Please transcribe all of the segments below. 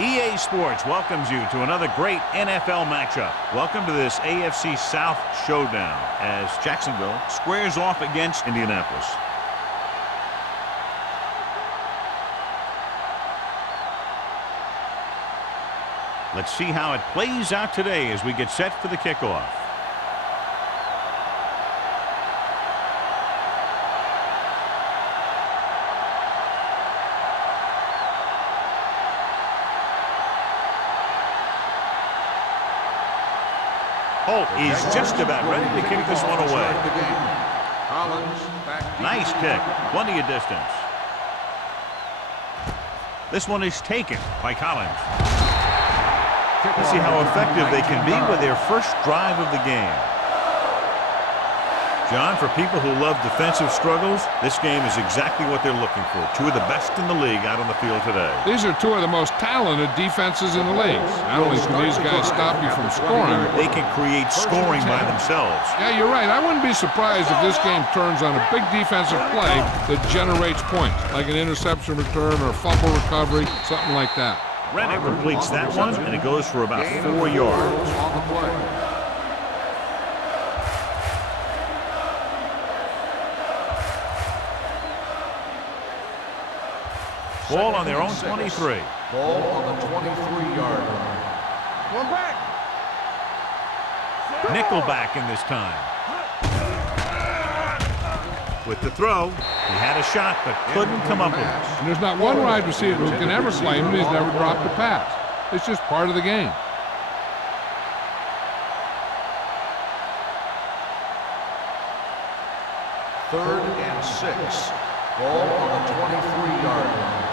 EA Sports welcomes you to another great NFL matchup. Welcome to this AFC South showdown as Jacksonville squares off against Indianapolis. Let's see how it plays out today as we get set for the kickoff. Holt is just about ready to kick this one away. Nice kick, plenty of distance. This one is taken by Collins. Let's see how effective they can be with their first drive of the game. John, for people who love defensive struggles, this game is exactly what they're looking for. Two of the best in the league out on the field today. These are two of the most talented defenses in the league. Not only can these guys stop you from scoring, they can create scoring by themselves. Yeah, you're right. I wouldn't be surprised if this game turns on a big defensive play that generates points, like an interception return or a fumble recovery, something like that. Reddick completes that one, and it goes for about 4 yards. Ball on their own 23. Ball on the 23-yard line. One back. Nickelback in this time. With the throw, he had a shot but couldn't come up with it. And there's not one wide receiver who can ever claim that he's never dropped a pass. It's just part of the game. Third and 6. Ball on the 23-yard line.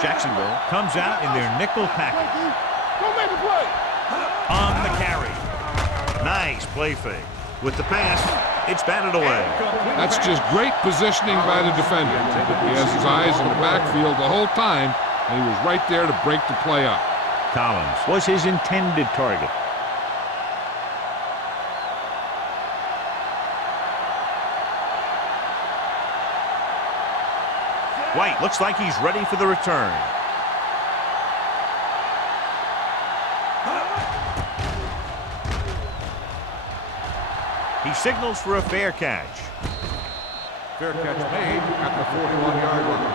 Jacksonville comes out in their nickel package. Don't make a play. On the carry. Nice play fake. With the pass, it's batted away. That's just great positioning by the defender. He has his eyes in the backfield the whole time, and he was right there to break the play up. Collins was his intended target. White looks like he's ready for the return. He signals for a fair catch. Fair catch made at the 41-yard line.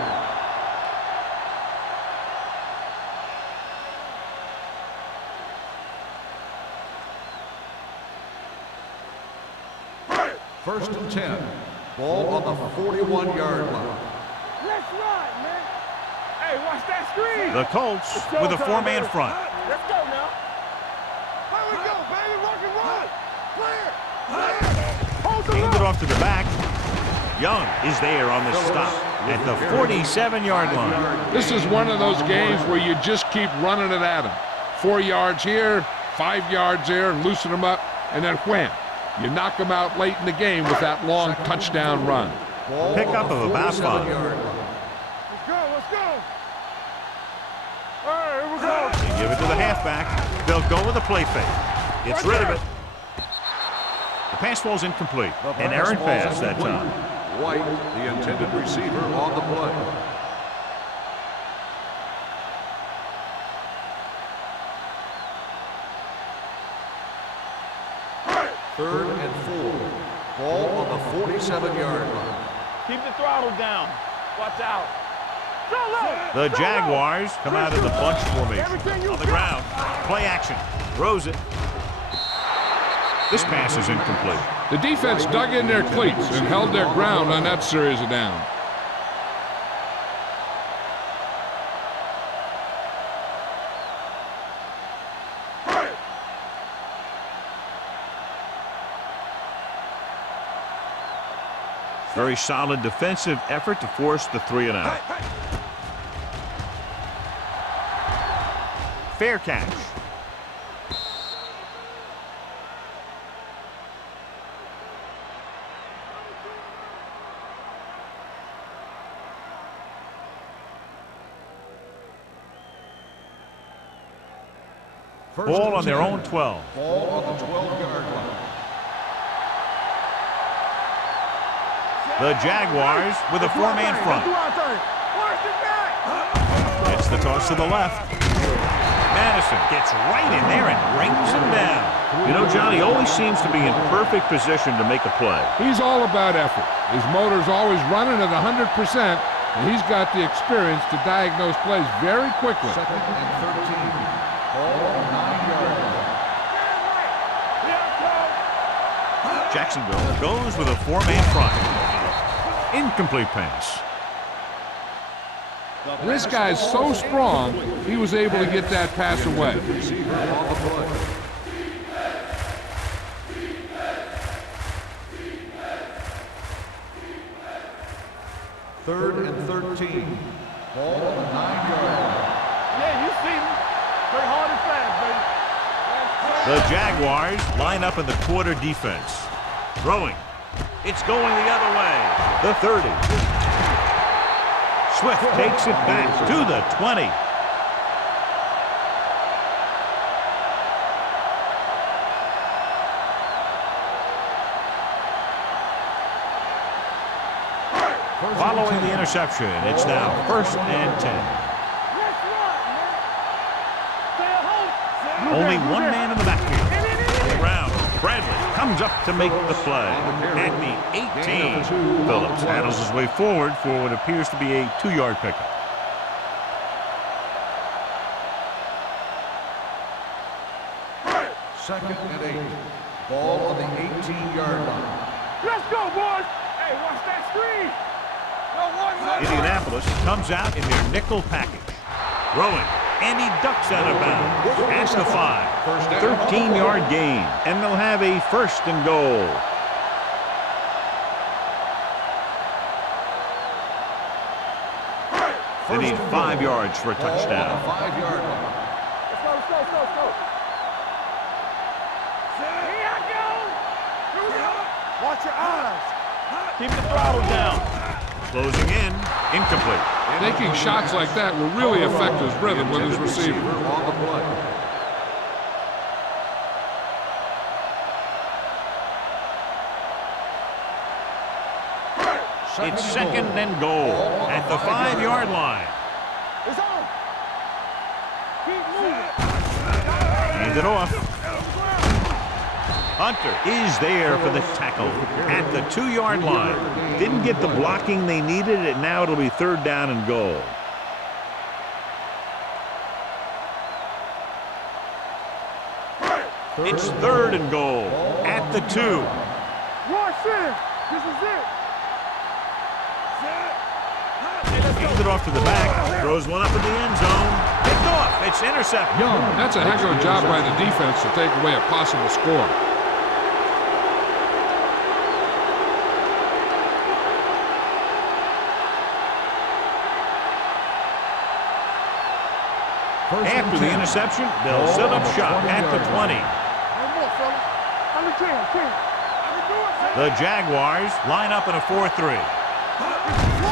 First and 10. Ball on the 41-yard line. Let's ride, man. Hey, watch that screen. The Colts with a four-man front. Let's go now. Here we go, baby. Rock and roll. Clear. Hand it off to the back. Young is there on the stop at the 47-yard line. This is one of those games where you just keep running it at him. 4 yards here, 5 yards there, and loosen them up, and then wham. You knock them out late in the game with that long touchdown run. Pickup of about 5. Let's go. Let's go. All right, here we go. You give it to the halfback. They'll go with a play fake. Gets rid of it. The pass falls incomplete. An errant pass that time. White, the intended receiver, on the play. Third and 4. Ball on the 47-yard line. Keep the throttle down. Watch out. The Jaguars come out of the bunch formation. On the ground. Play action. Throws it. This pass is incomplete. The defense dug in their cleats and held their ground on that series of downs. Very solid defensive effort to force the 3-and-out. Fair catch. Ball on their own 12. Ball on the 12-yard line. The Jaguars with a four-man front. Watch it back. Gets the toss to the left. Madison gets right in there and brings him down. You know, Johnny always seems to be in perfect position to make a play. He's all about effort. His motor's always running at 100%, and he's got the experience to diagnose plays very quickly. Second and 13. Ball on the 9-yard line. Jacksonville goes with a 4-man front. Incomplete pass. This guy's so strong, he was able to get that pass away. Receiver on the play. Third and 13. Ball on the 9-yard line. Yeah, you see me. Play hard and fast, baby. The Jaguars line up in the quarter defense. Throwing. It's going the other way. The 30. Swift takes it back to the 20. Following the interception, it's now 1st and 10. Only one man in the backfield. On the ground, Bradley comes up to make the play. At the 18, Phillips handles his way forward for what appears to be a 2-yard pickup. Second and 8. Ball on the 18-yard line. Let's go, boys. Hey, watch that screen. Indianapolis comes out in their nickel package. Throwing, and he ducks out of bounds at the 5. 13-yard gain, and they'll have a 1st and goal. They need 5 yards for a touchdown. 5-yard line. Let's go. Here I go. Watch your eyes. Keep the throttle down. Closing in, incomplete. Taking shots like that will really affect his rhythm with his receiver. On the play. It's 2nd and goal at the 5-yard line. It's on. Keep moving. Hand it off. Hunter is there for the tackle at the 2-yard line. Didn't get the blocking they needed, and now it'll be 3rd down and goal. It's 3rd and goal at the 2. Watch this. This is it. Hands it off to the back. Throws one up in the end zone. Picked off. It's intercepted. That's a heck of a job by the defense to take away a possible score. After the interception, they'll set up shop at the 20. One more, fellas. Under 10. The Jaguars line up in a 4-3.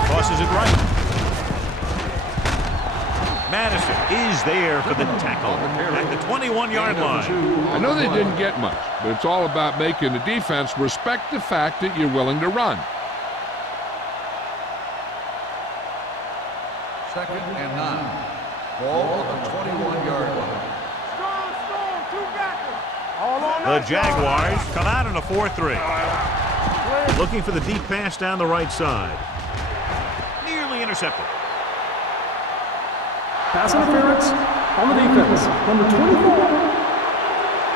Tosses it right. Madison is there for the tackle at the 21-yard line. I know they didn't get much, but it's all about making the defense respect the fact that you're willing to run. 2nd and 9. Ball on the 21-yard line. Strong, 2 backers. All on The that Jaguars come out in a 4-3. Looking for the deep pass down the right side. Nearly intercepted. Pass interference on the defense. Number 24.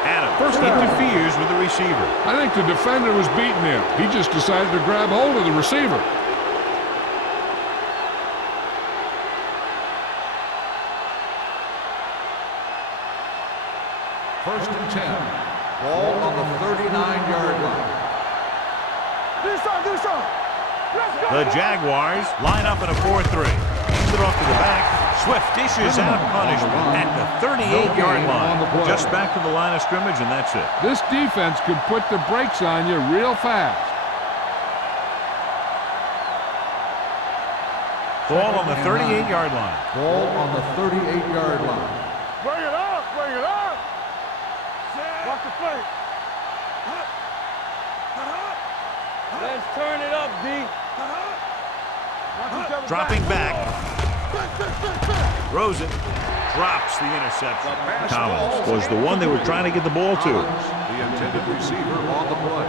Adams interferes with the receiver. I think the defender was beating him. He just decided to grab hold of the receiver. First and 10. Ball on the 39-yard line. Do some. Let's go. The Jaguars line up in a 4-3. Hands it off to the back. Swift dishes out punishment at the 38-yard line. Just back to the line of scrimmage, and that's it. This defense could put the brakes on you real fast. Ball on the 38-yard line. Ball on the 38-yard line. Bring it up. Watch the play. Let's turn it up, D. Watch each other Dropping back. Throws it. Drops the interception. Collins was the one they were trying to get the ball to. The intended receiver on the play.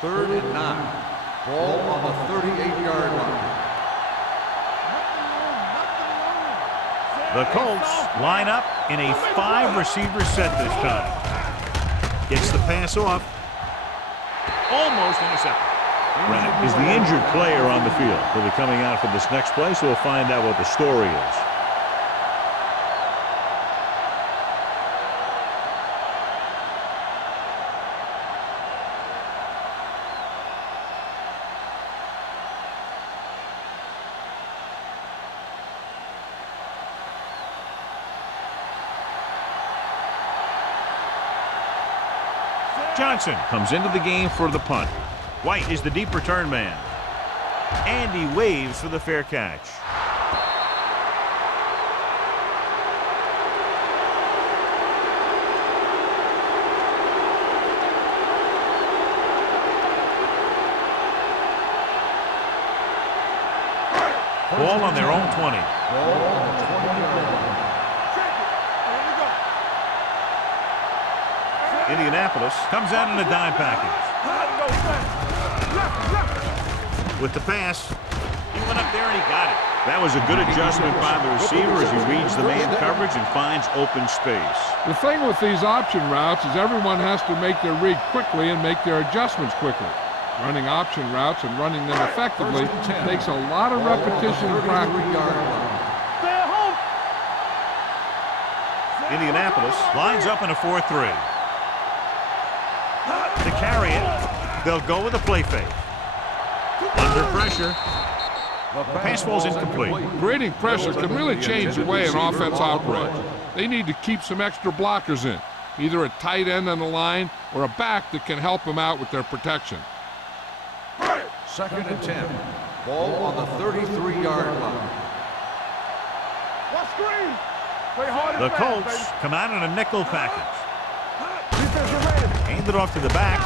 Third and 9. Ball on the 38-yard line. The Colts line up in a 5-receiver set this time. Gets the pass off. Almost intercepted. Brennan is the injured player on the field. He'll be coming out for this next play, so we'll find out what the story is. Johnson comes into the game for the punt. White is the deep return man. And he waves for the fair catch. Ball on their own 20. Ball on the 20-yard line. Indianapolis comes out in a dime package. With the pass, he went up there and he got it. That was a good adjustment by the receiver as he reads the man coverage and finds open space. The thing with these option routes is everyone has to make their read quickly and make their adjustments quickly. Running option routes and running them effectively takes a lot of repetition and practice. Indianapolis lines up in a 4-3. To carry it, they'll go with a play fake. Under pressure, the pass falls incomplete. Creating pressure can really change the way an offense operates. They need to keep some extra blockers in, either a tight end on the line or a back that can help them out with their protection. Second and 10. Ball on the 33-yard line. The Colts come out in a nickel package. Hand it off to the back.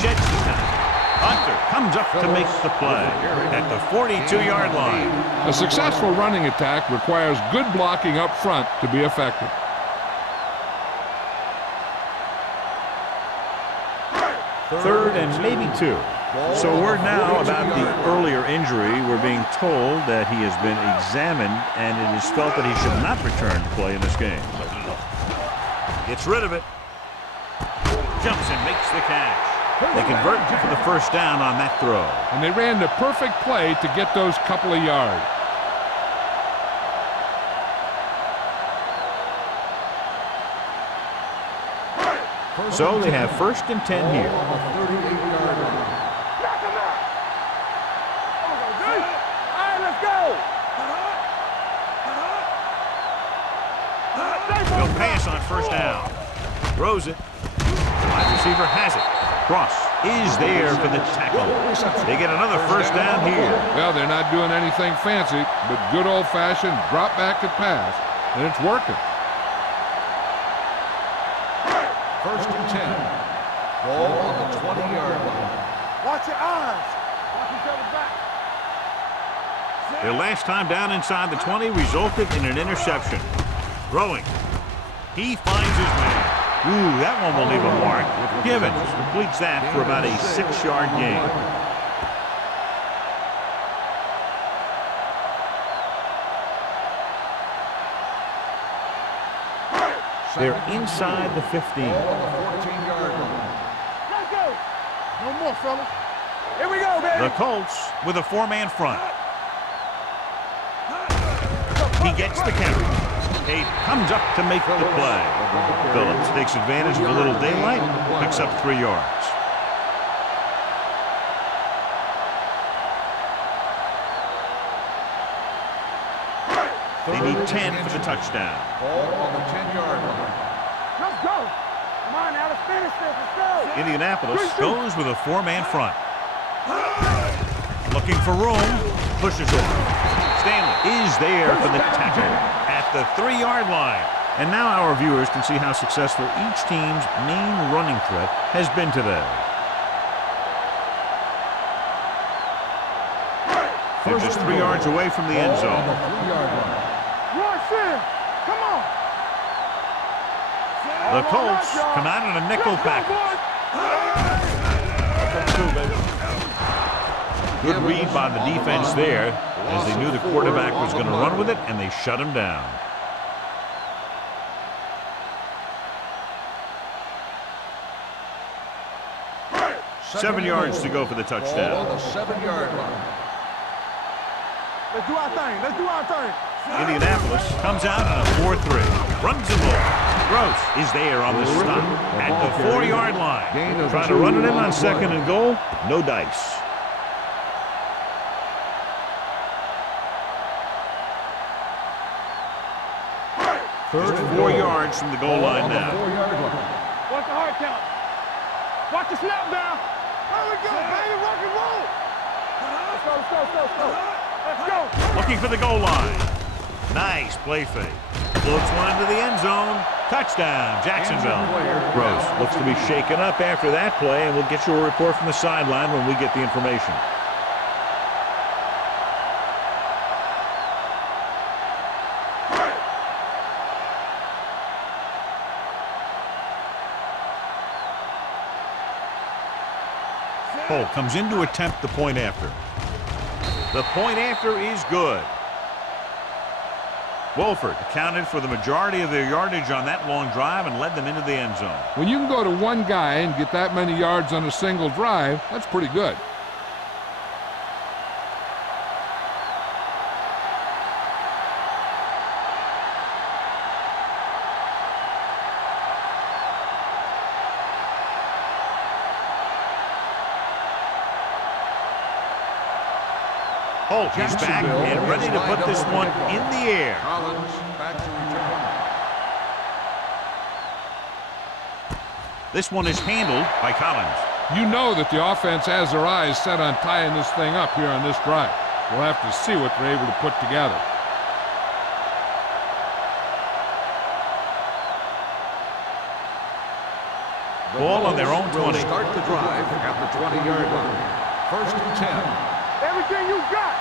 Sheds the time. Hunter comes up to make the play at the 42-yard line. A successful running attack requires good blocking up front to be effective. Third and maybe 2. So word now about the earlier injury. We're being told that he has been examined and it is felt that he should not return to play in this game. Gets rid of it. Jumps and makes the catch. They convert for the first down on that throw. And they ran the perfect play to get those couple of yards. So they have first and 10 here. They'll pass on first down. Throws it. The wide receiver has it. Cross is there for the tackle. They get another first down here. Well, they're not doing anything fancy, but good old-fashioned drop back and pass, and it's working. First and 10. Ball on the 20-yard line. Watch your eyes. Watch each other back. Their last time down inside the 20 resulted in an interception. Throwing. He finds his man. Ooh, that one will leave a mark. Givens completes that for about a 6-yard gain. They're inside the 15. Ball on the 14-yard line. Let's go. No more, fellas. Here we go, baby. The Colts with a 4-man front. He gets the carry. He comes up to make the play. Phillips takes advantage of a little daylight, picks up 3 yards. They need 10 for the touchdown. Ball on the 10-yard line. Let's go. Come on now, let's finish this. Let's go. Indianapolis goes with a 4-man front. Looking for room, pushes it. Stanley is there for the tackle at the 3-yard line. And now our viewers can see how successful each team's main running threat has been today. 3 yards away from the end Ball on zone. the 3-yard line. Run, Sid. Come on. The Colts come out in a nickel package. Good read by the defense there, as they knew the quarterback was going to run with it, and they shut him down. Seven yards to go for the Ball touchdown. on the 7-yard line. Let's do our thing. Let's do our thing. Indianapolis comes out in a 4-3. Runs the ball. Gross is there on the stop at the 4-yard line. Trying to run it in on 2nd and goal. No dice. Just 4 yards from the goal line now. Watch the hard count. Watch the snap down. There we go, baby. Rock and roll. Let's go, let's go, let's go, let's go. Let's go. Looking for the goal line. Nice play fake. Floats one into the end zone. Touchdown, Jacksonville. Gross looks to be shaken up after that play, and we'll get you a report from the sideline when we get the information. Cole comes in to attempt the point after. The point after is good. Wolford accounted for the majority of their yardage on that long drive and led them into the end zone. When you can go to one guy and get that many yards on a single drive, that's pretty good. Holt is back and ready to put this one in the air. Collins back to return. This one is handled by Collins. You know that the offense has their eyes set on tying this thing up here on this drive. We'll have to see what they're able to put together. Ball on their own Will 20. start the drive at the 20-yard line. 1st and 10. Everything you got.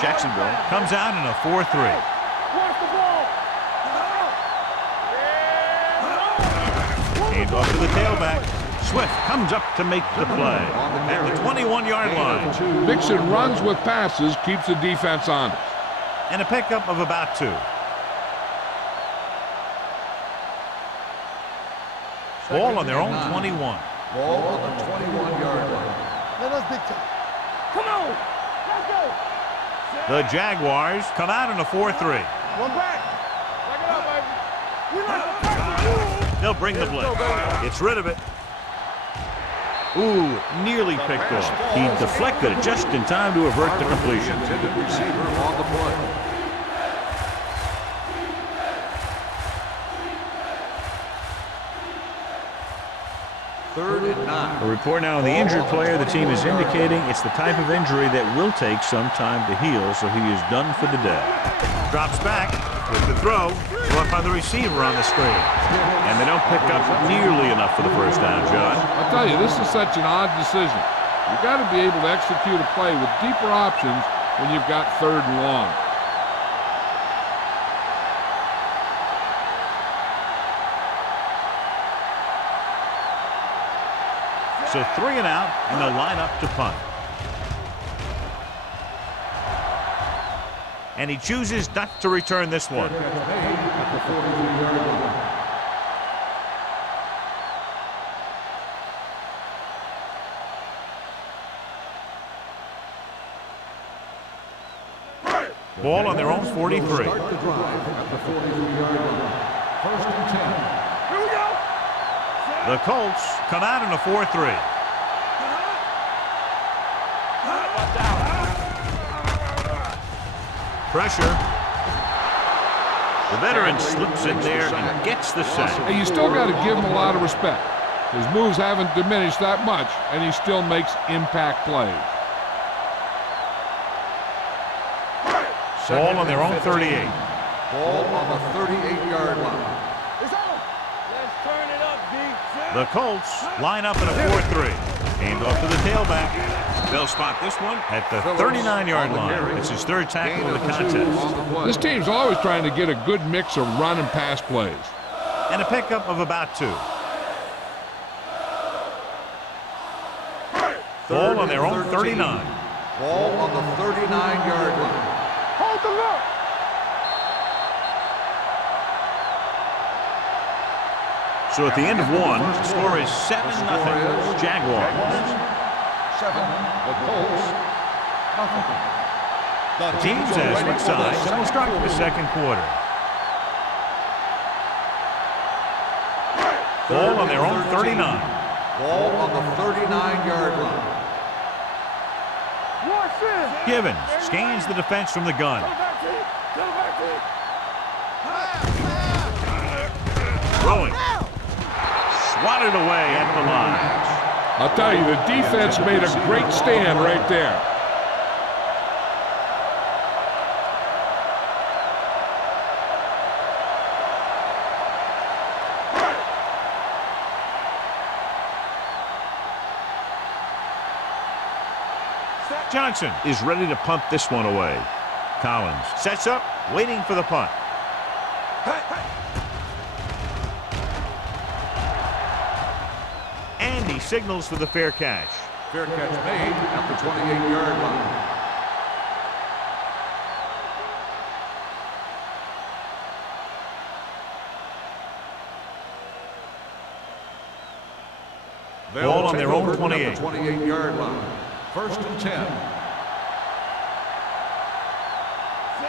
Jacksonville comes out in a 4-3. Watch the ball. Hand off to the tailback. Swift comes up to make the play at the 21-yard line. Mixon runs with passes, keeps the defense honest. And a pickup of about 2. Ball on their own 21. Ball on the 21-yard line. Let us dictate. Come on. Let's go. The Jaguars come out in a 4-3. One back. Back it up, baby. We like to fight the rules. They'll bring the blitz. Gets rid of it. Ooh, nearly picked off. He deflected it just in time to avert the completion. Intended receiver on the play. Third and 9. A report now on the injured player. The team is indicating it's the type of injury that will take some time to heal, so he is done for the day. Drops back with the throw. Brought by the receiver on the screen. And they don't pick up nearly enough for the first down, John. I'll tell you, this is such an odd decision. You've got to be able to execute a play with deeper options when you've got 3rd and long. So 3 and out, and they'll line up to punt. And he chooses not to return this one. At the 43-yard line. Ball on their own 43. Start the drive at the 43-yard line. 1st and 10. Here we go. The Colts come out in a 4-3. Pressure. The veteran slips in there and gets the sack. Hey, you still got to give him a lot of respect. His moves haven't diminished that much, and he still makes impact plays. Ball on their own 38. Ball on the 38-yard line. It's on. Let's turn it up, D. The Colts line up in a 4-3. Hand off to the tailback. They'll spot this one at the 39-yard line. It's his third tackle of the contest. This team's always trying to get a good mix of run and pass plays. And a pickup of about 2. Ball on their own 39. Ball on the 39-yard line. Hold the look. So at the end of 1, the score is 7-0 Jaguars. 7, the Colts, nothing. The teams as switch sides, and we'll start with the second quarter. Ball on their own 39. Ball on the 39-yard line. Givens scans the defense from the gun. Throwing. Swatted away at the line. I'll tell you, the defense made a great stand right there. Johnson is ready to punt this one away. Collins sets up, waiting for the punt. And he signals for the fair catch. Fair catch made at the 28-yard line. Ball on their own 28. 28-yard line. First and 10.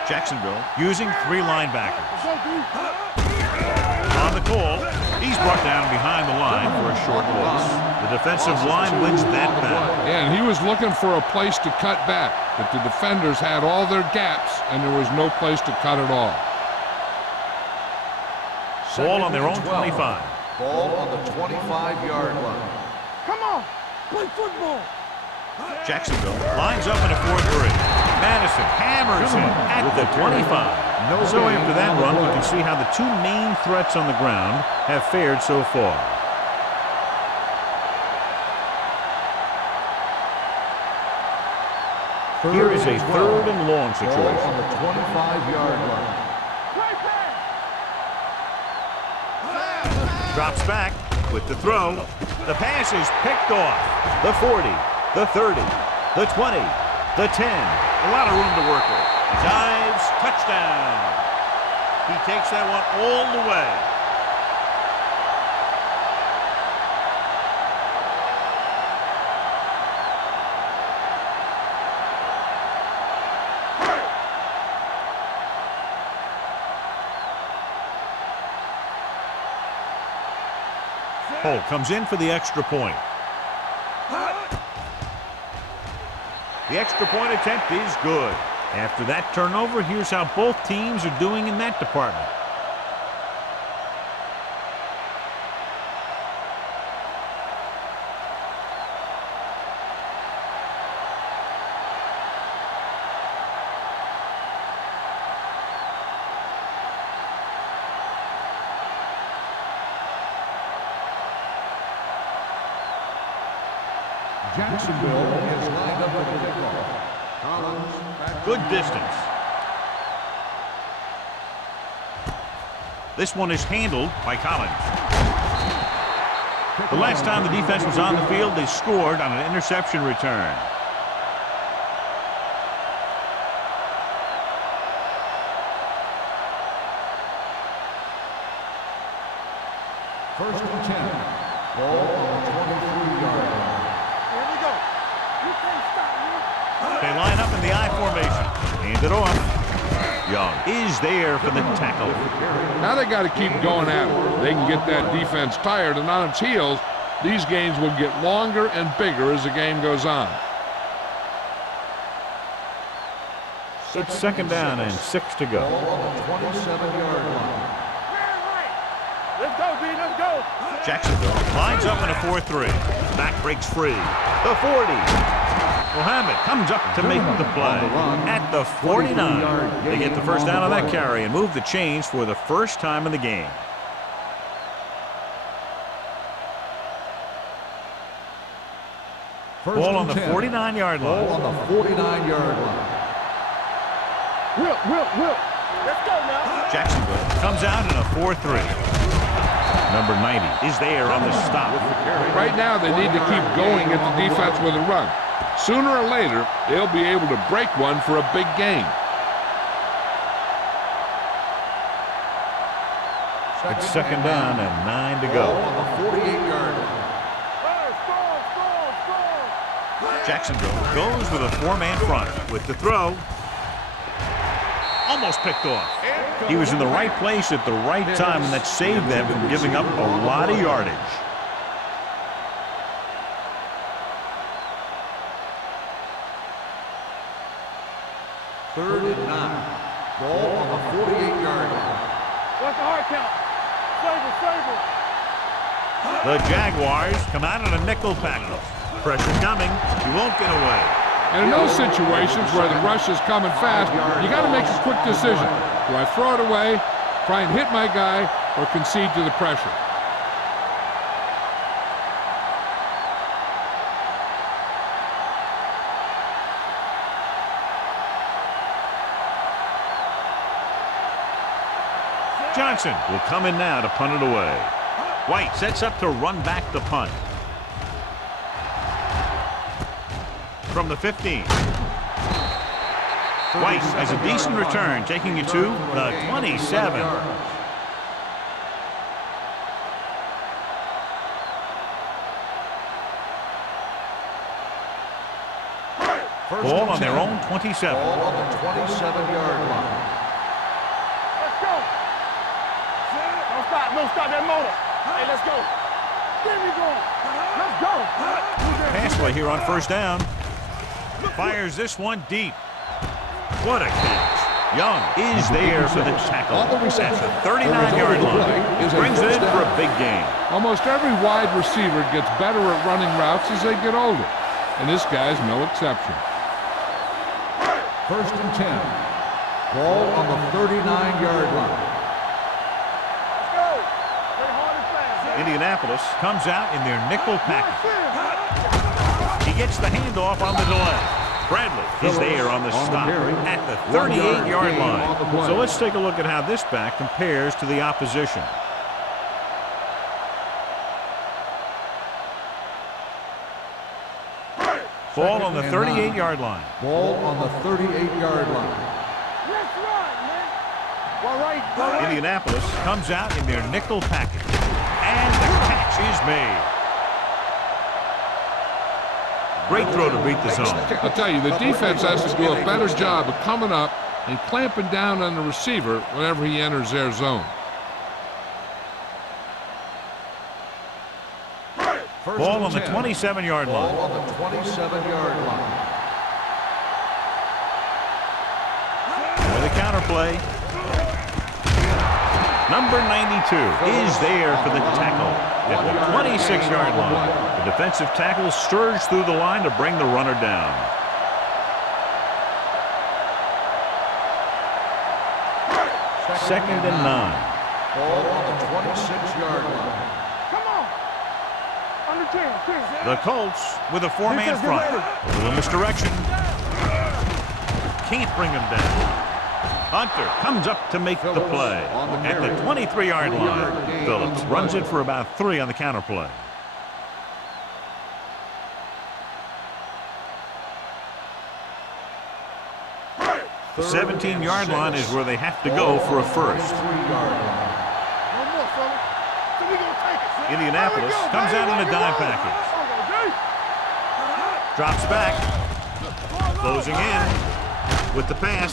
Jacksonville using 3 linebackers. On the call, he's brought down behind the line for a short loss. The defensive line wins that battle. And he was looking for a place to cut back, but the defenders had all their gaps, and there was no place to cut at all. Ball on their own 25. Ball on the 25-yard line. Come on, play football. Jacksonville lines up in a 4-3. Madison hammers him at the 25. So after that run, we can see how the 2 main threats on the ground have fared so far. Here is a 3rd and long situation. Ball on the 25-yard line. Drops back with the throw. The pass is picked off. The 40, the 30, the 20, the 10. A lot of room to work with. Dives, touchdown. He takes that one all the way. Holt comes in for the extra point. The extra point attempt is good. After that turnover, here's how both teams are doing in that department. Jacksonville is lined up for the kickoff. Good distance. This one is handled by Collins. The last time the defense was on the field, they scored on an interception return. First and 10. Ball on the 23-yard line. Here we go. You can't stop me. They line up in the I formation. Hand it off. Young is there for the tackle. Now they got to keep going at it. They can get that defense tired, and on its heels, these games will get longer and bigger as the game goes on. It's 2nd down and 6 to go. Ball on the 27-yard line. Let's go, B, let's go. Jacksonville lines up in a 4-3. Back breaks free. The 40. Mohammed comes up to make the play at the 49. They get the first down on that carry and move the chains for the first time in the game. Ball on the 49-yard line. Ball on the 49-yard line. Whip. Let's go now. Jacksonville comes out in a 4-3. Number 90 is there on the stop. Right now, they need to keep going at the defense with a run. Sooner or later, they'll be able to break one for a big gain. It's second down and 9 to go. Ball on the 48-yard line. Jacksonville goes with a 4-man front with the throw. Almost picked off. He was in the right place at the right time, and that saved them from giving up a lot of yardage. Third and 9. Ball on the 48-yard line. What's the hard count? Save it. The Jaguars come out in a nickel package. Pressure coming. He won't get away. And in those situations where the rush is coming fast, you got to make a quick decision. Do I throw it away, try and hit my guy, or concede to the pressure? Johnson will come in now to punt it away. White sets up to run back the punt. From the 15. White has a decent return, taking it to the 27. Ball on their own 27. Ball on the 27-yard line. Let's go. Don't stop that motor. Hey, let's go. Get me going. Let's go. Pass play here on first down. Fires this one deep. What a catch. Young is there for the tackle at the 39-yard line. Brings it in for a big gain. Almost every wide receiver gets better at running routes as they get older, and this guy's no exception. First and 10. Ball on the 39-yard line. Let's go. Play hard and fast. Indianapolis comes out in their nickel package. He gets the handoff on the delay. Bradley is there on the stop at the 38-yard line. So let's take a look at how this back compares to the opposition. Ball on the 38-yard line. Ball on the 38-yard line. Let's run, man. All right. Indianapolis comes out in their nickel package. And the catch is made. Great throw to beat the zone. I'll tell you, the defense has to do a better job of coming up and clamping down on the receiver whenever he enters their zone. Ball on the 27-yard line. Ball on the 27-yard line. With a counter play. Number 92 is there for the tackle at the 26-yard line. The defensive tackle surged through the line to bring the runner down. Second and 9. Ball on the 26-yard line. Come on. Under 10. The Colts with a 4-man front. A little misdirection. Can't bring him down. Hunter comes up to make the play at the 23-yard line. Phillips runs it for about 3 on the counter play. The 17-yard line is where they have to go for a first. No more, fella. So we gonna take it. Indianapolis comes out in a dime package. Drops back. Closing in with the pass.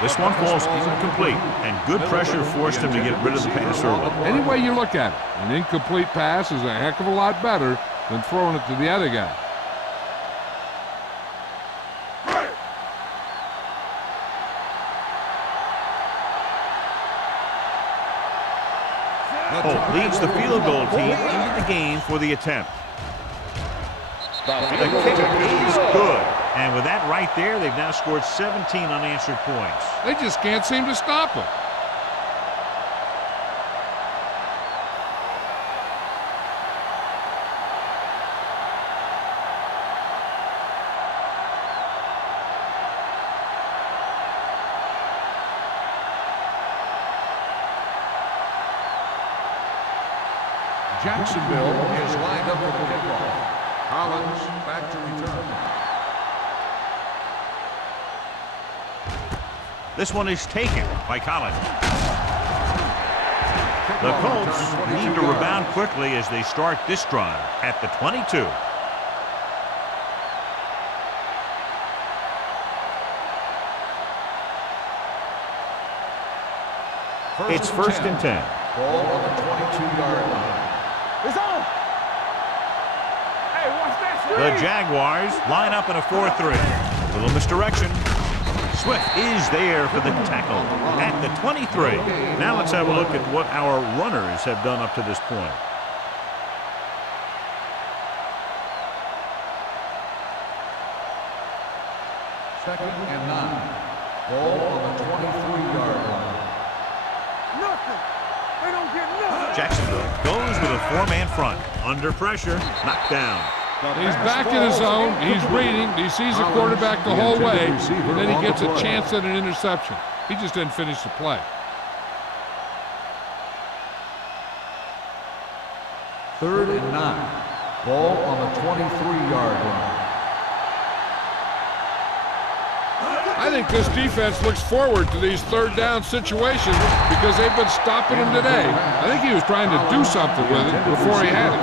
This one falls incomplete, and good pressure forced him to get rid of the pass early. Any way you look at it, an incomplete pass is a heck of a lot better than throwing it to the other guy. Holt leads the field goal team into the game for the attempt. The kick is good. And with that right there, they've now scored 17 unanswered points. They just can't seem to stop him. Jacksonville is lined up for the kickoff. Collins back to return. This one is taken by Collins. The Colts need to rebound quickly as they start this drive at the 22. It's first and 10. Ball on the 22-yard line. It's on. Hey, watch that screen. The Jaguars line up in a 4-3. A little misdirection. Swift is there for the tackle at the 23. Now let's have a look at what our runners have done up to this point. Second and 9. Ball on the 23-yard line. Nothing. They don't get nothing. Jacksonville goes with a 4-man front. Under pressure, knocked down. He's back in his zone. He's reading. He sees the quarterback the whole way. And then he gets a chance at an interception. He just didn't finish the play. Third and 9. Ball on the 23-yard line. I think this defense looks forward to these third down situations because they've been stopping him today. I think he was trying to do something with it before he had it.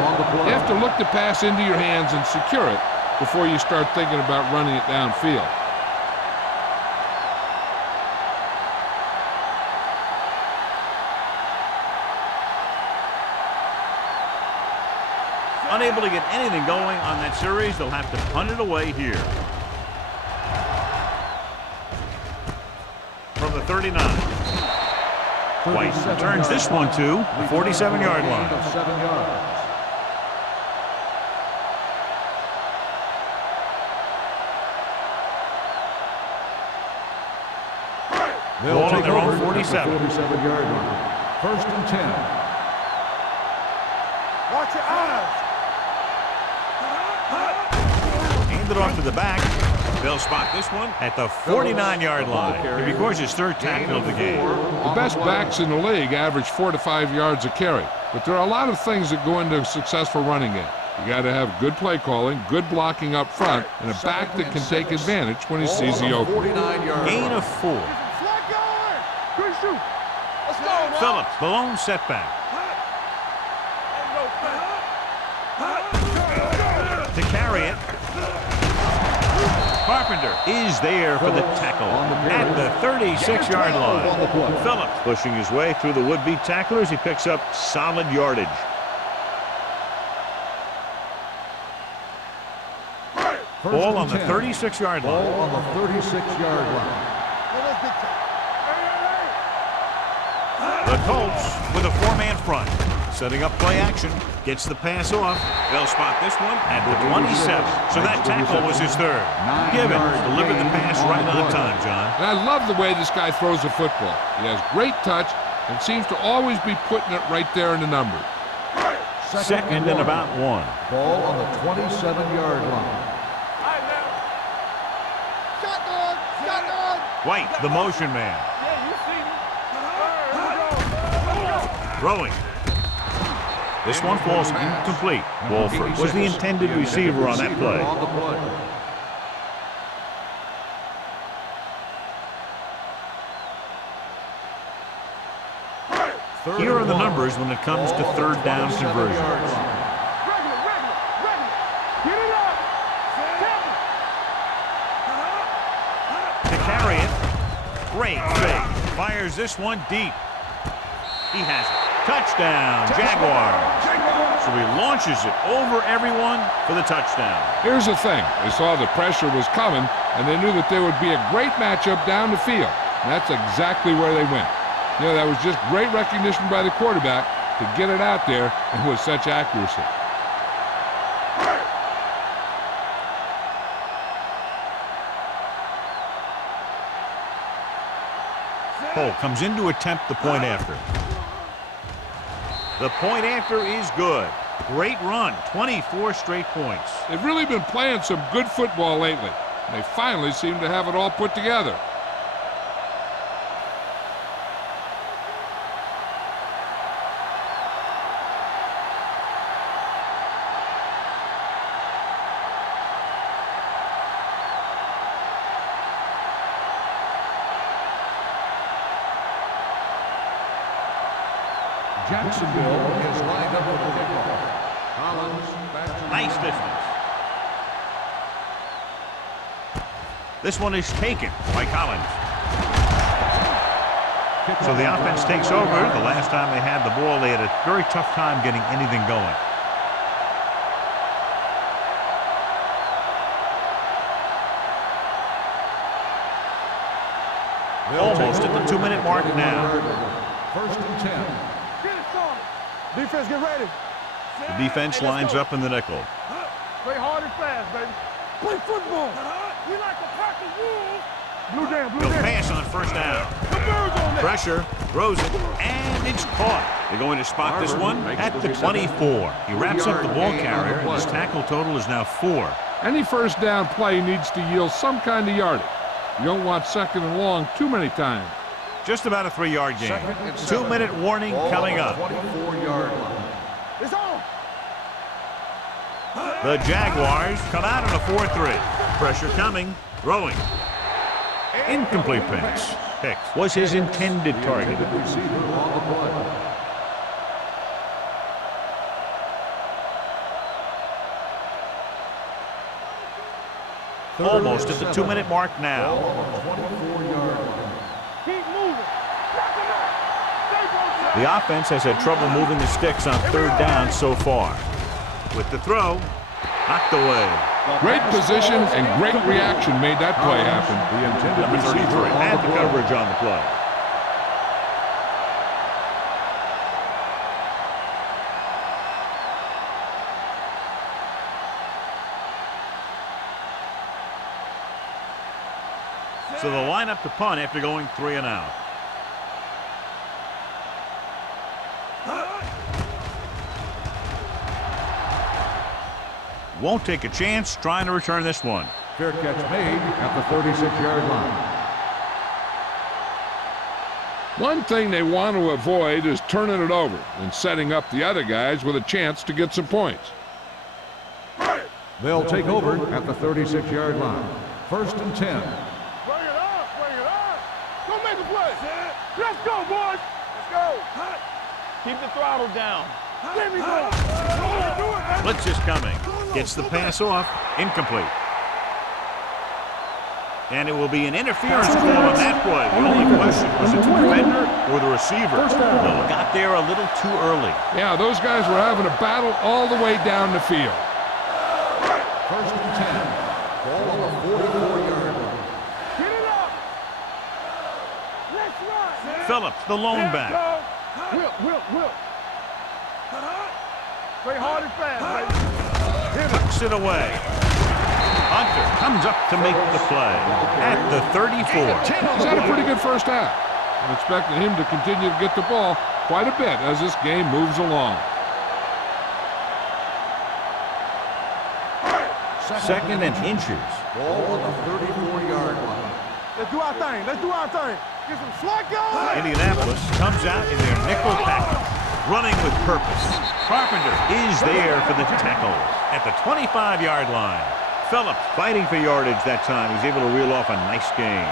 You have to look the pass into your hands and secure it before you start thinking about running it downfield. Unable to get anything going on that series, they'll have to punt it away here. From the 39. White returns this one to the 47-yard line. 7 yards. Ball on their own 47. 47-yard line. First and 10. Watch your eyes. Handed off to the back. They'll spot this one at the 49-yard line. He records his third tackle of the game. The best backs in the league average 4 to 5 yards a carry. But there are a lot of things that go into a successful running game. You got to have good play calling, good blocking up front, and a back that can take advantage when he sees the opening. Gain of 4. Flat going. Good shoot. Let's go, man. Phillips, the lone setback. To carry it. Carpenter is there for the tackle at the 36-yard line. Phillips pushing his way through the would-be tacklers. He picks up solid yardage. Ball on the 36-yard line. Ball on the 36-yard line. The Colts with a 4-man front. Setting up play action. Gets the pass off. They'll spot this one at the 27. So that tackle was his third. Gibbons delivered the pass right on time, John. And I love the way this guy throws the football. He has great touch and seems to always be putting it right there in the numbers. Second and about 1. Ball on the 27-yard line. Shotgun. Shotgun. White, the motion man. Yeah, you see me. All right, Throwing. This one falls incomplete. Wolford was the intended receiver on that play. Here are the numbers when it comes to third down conversions. Regular. Get it up. To carry it. Great fake. Fires this one deep. He has it. Touchdown, Jaguars. So he launches it over everyone for the touchdown. Here's the thing. They saw the pressure was coming, and they knew that there would be a great matchup down the field. And that's exactly where they went. You know, that was just great recognition by the quarterback to get it out there and with such accuracy. Cole comes in to attempt the point after. The point after is good. Great run, 24 straight points. They've really been playing some good football lately. They finally seem to have it all put together. Jacksonville is lined up for the kickoff. Collins back to Nice distance. This one is taken by Collins. So the offense takes over. The last time they had the ball, they had a very tough time getting anything going. Almost at the 2-minute mark now. First and 10. Get it started. Defense, get ready. The defense lines up in the nickel. Play hard and fast, baby. Play football. We like a pack of wolves. Blue down, blue He'll down. pass on first down. The birds on that. Pressure, throws it, and it's caught. They're going to spot this one at the 24. He wraps up the ball carrier, and his tackle total is now 4. Any first down play needs to yield some kind of yardage. You don't want second and long too many times. Just about a 3-yard gain. 2-minute warning coming up. 24-yard line. It's on. The Jaguars come out on a 4-3. Pressure coming, throwing. Incomplete pass. Hicks was his intended target. Receiver on the play. Almost at the 2-minute mark now. 24-yard line. Keep moving. Knock him out. Stay focused. The offense has had trouble moving the sticks on 3rd down so far. With the throw, knocked away. Great position and great reaction made that play happen. The intended Number 33 receiver on had the the play. coverage on the play. So they'll line up to punt after going 3 and out. Won't take a chance trying to return this one. Fair catch made at the 36-yard line. One thing they want to avoid is turning it over and setting up the other guys with a chance to get some points. They'll take over at the 36-yard line. First and 10. Bring it up, bring it up. Go make a play. Let's go, boys. Let's go. Keep the throttle down. Let me go. Do it, man. Blitz is coming. Gets the pass off. Incomplete. And it will be an interference call on that play. The only question was it the defender or the receiver. Well, got there a little too early. Yeah, those guys were having a battle all the way down the field. First and 10. Ball on the 44-yard line. Get it up. Let's run. Phillips, the lone back. Will. Play hard and fast, baby. Tucks it away. Hunter comes up to make the play at the 34. He's had a pretty good first half. I'm expecting him to continue to get the ball quite a bit as this game moves along. Second and inches. Ball on the 34-yard line. Let's do our thing. Let's do our thing. Get some slug going. Indianapolis comes out in their nickel package, running with purpose. Carpenter is there for the tackle at the 25-yard line. Phillips fighting for yardage that time. He's able to reel off a nice gain.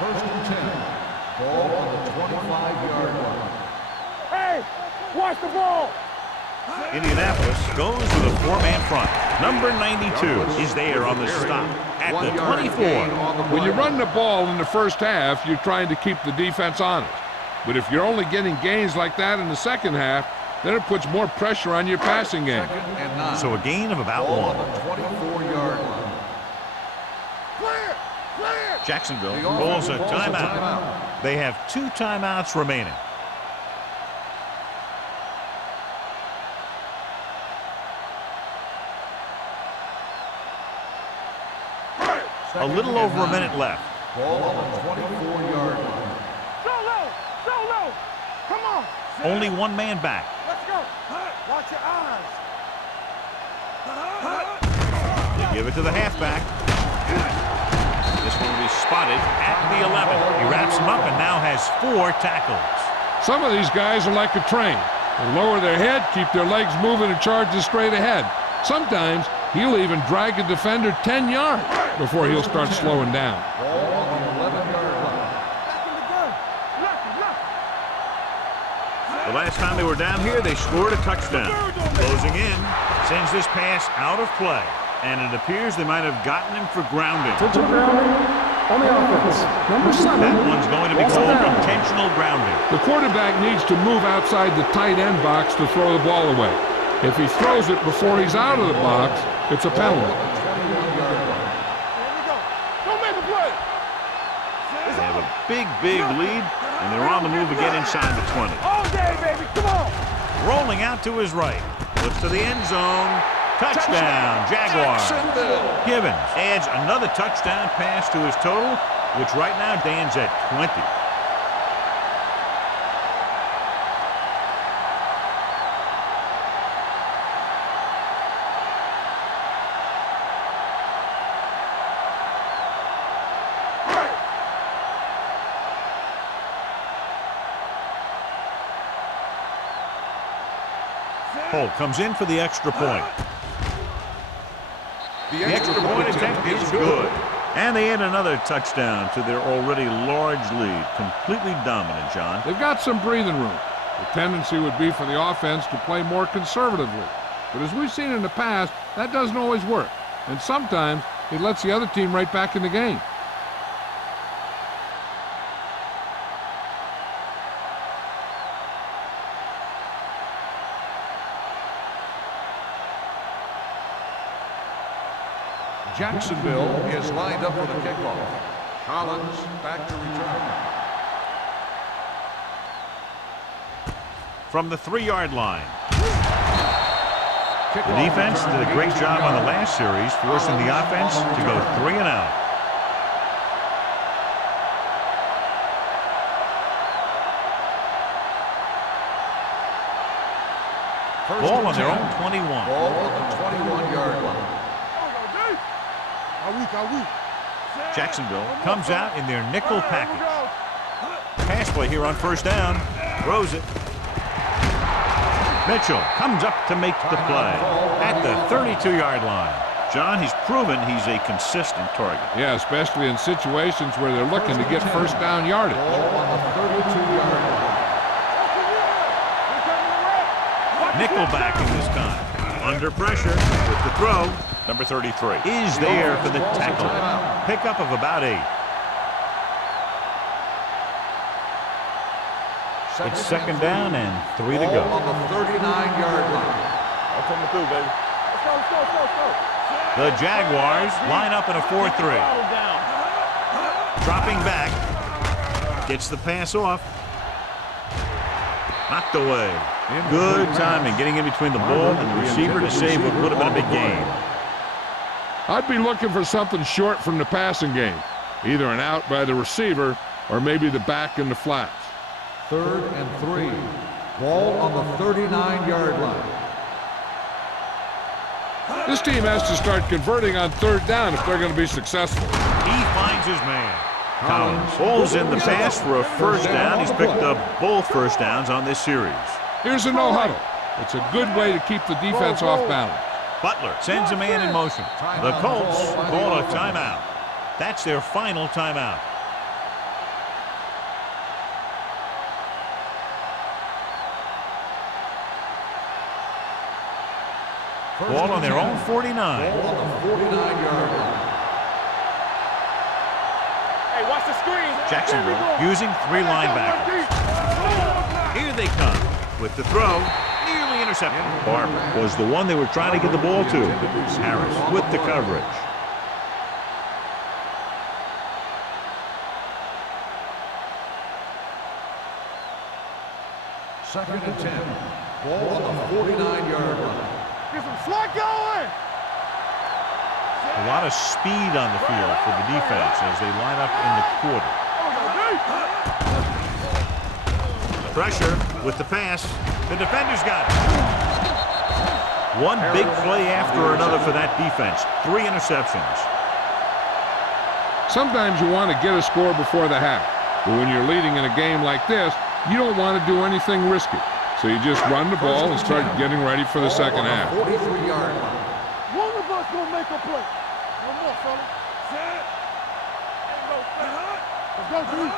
First and 10. Ball on the 25-yard line. Hey, watch the ball. Indianapolis goes with a 4-man front. Number 92 is there on the stop at the 24. When you run the ball in the first half, you're trying to keep the defense honest. But if you're only getting gains like that in the second half, then it puts more pressure on your passing game. Second and 9. So a gain of about Ball on 1. the 24-yard line. Clear. Jacksonville The calls a offense calls a timeout. timeout. They have 2 timeouts remaining. A little over a minute left. Ball on the 24-yard line. So low. Come on. Only 1 man back. Let's go. Watch your eyes. They give it to the halfback. This one will be spotted at the 11. He wraps him up and now has 4 tackles. Some of these guys are like a train. They lower their head, keep their legs moving, and charge straight ahead. Sometimes he'll even drag a defender 10 yards before he'll start slowing down. Ball on the 11-yard The last time they were down here, they scored a touchdown. Closing in, sends this pass out of play. And it appears they might have gotten him for grounding. Intentional grounding on the offense. Number 7. That one's going to be called intentional grounding. The quarterback needs to move outside the tight end box to throw the ball away. If he throws it before he's out of the box, it's a penalty. They have a big lead, and they're on the move again inside the 20. All day, baby, come on. Rolling out to his right. Looks to the end zone. Touchdown, Jaguars. Givens adds another touchdown pass to his total, which right now stands at 20. Holt comes in for the extra point. The extra point attempt is good. And they add another touchdown to their already large lead. Completely dominant, John. They've got some breathing room. The tendency would be for the offense to play more conservatively. But as we've seen in the past, that doesn't always work. And sometimes it lets the other team right back in the game. Jacksonville is lined up for the kickoff. Collins back to return. From the 3-yard line. The defense did a great job on the last series, forcing the offense to go 3 and out. Ball on their own 21. Ball on the 21-yard line. Jacksonville comes out in their nickel package. Pass play here on first down. Throws it. Mitchell comes up to make the play at the 32-yard line. John, he's proven he's a consistent target. Yeah, especially in situations where they're looking to get first down yardage. Ball on the 32-yard line. Nickel backing this time. Under pressure with the throw. Number 33 is there for the tackle. Pickup of about 8. It's second down and 3 to go. On the 39-yard line. I'm coming through, baby. Let's go. The Jaguars line up in a 4-3. Dropping back. Gets the pass off. Knocked away. Good timing, getting in between the ball and the receiver to save what would have been a big gain. I'd be looking for something short from the passing game. Either an out by the receiver or maybe the back in the flats. 3rd and 3. Ball on the 39-yard line. This team has to start converting on 3rd down if they're going to be successful. He finds his man. Collins pulls in the pass for a first down. He's picked up both first downs on this series. Here's a no-huddle. It's a good way to keep the defense off balance. Butler sends a man in motion. The Colts call a timeout. That's their final timeout. Ball on their own 49. Ball on the 49-yard line. Hey, watch the screen. Jacksonville using 3 linebackers. Here they come with the throw. Nearly intercepted. Barber was the one they were trying to get the ball to. Harris with the coverage. Second and 10. Ball on the 49-yard line. Get some slack going. A lot of speed on the field for the defense as they line up in the quarter. Pressure with the pass. The defenders got it. One big play after another for that defense. 3 interceptions. Sometimes you want to get a score before the half. But when you're leading in a game like this, you don't want to do anything risky. So you just run the ball and start getting ready for the second half. 43-yard line. One of us gonna make a play. One more, fella. Set. Let's go, dude.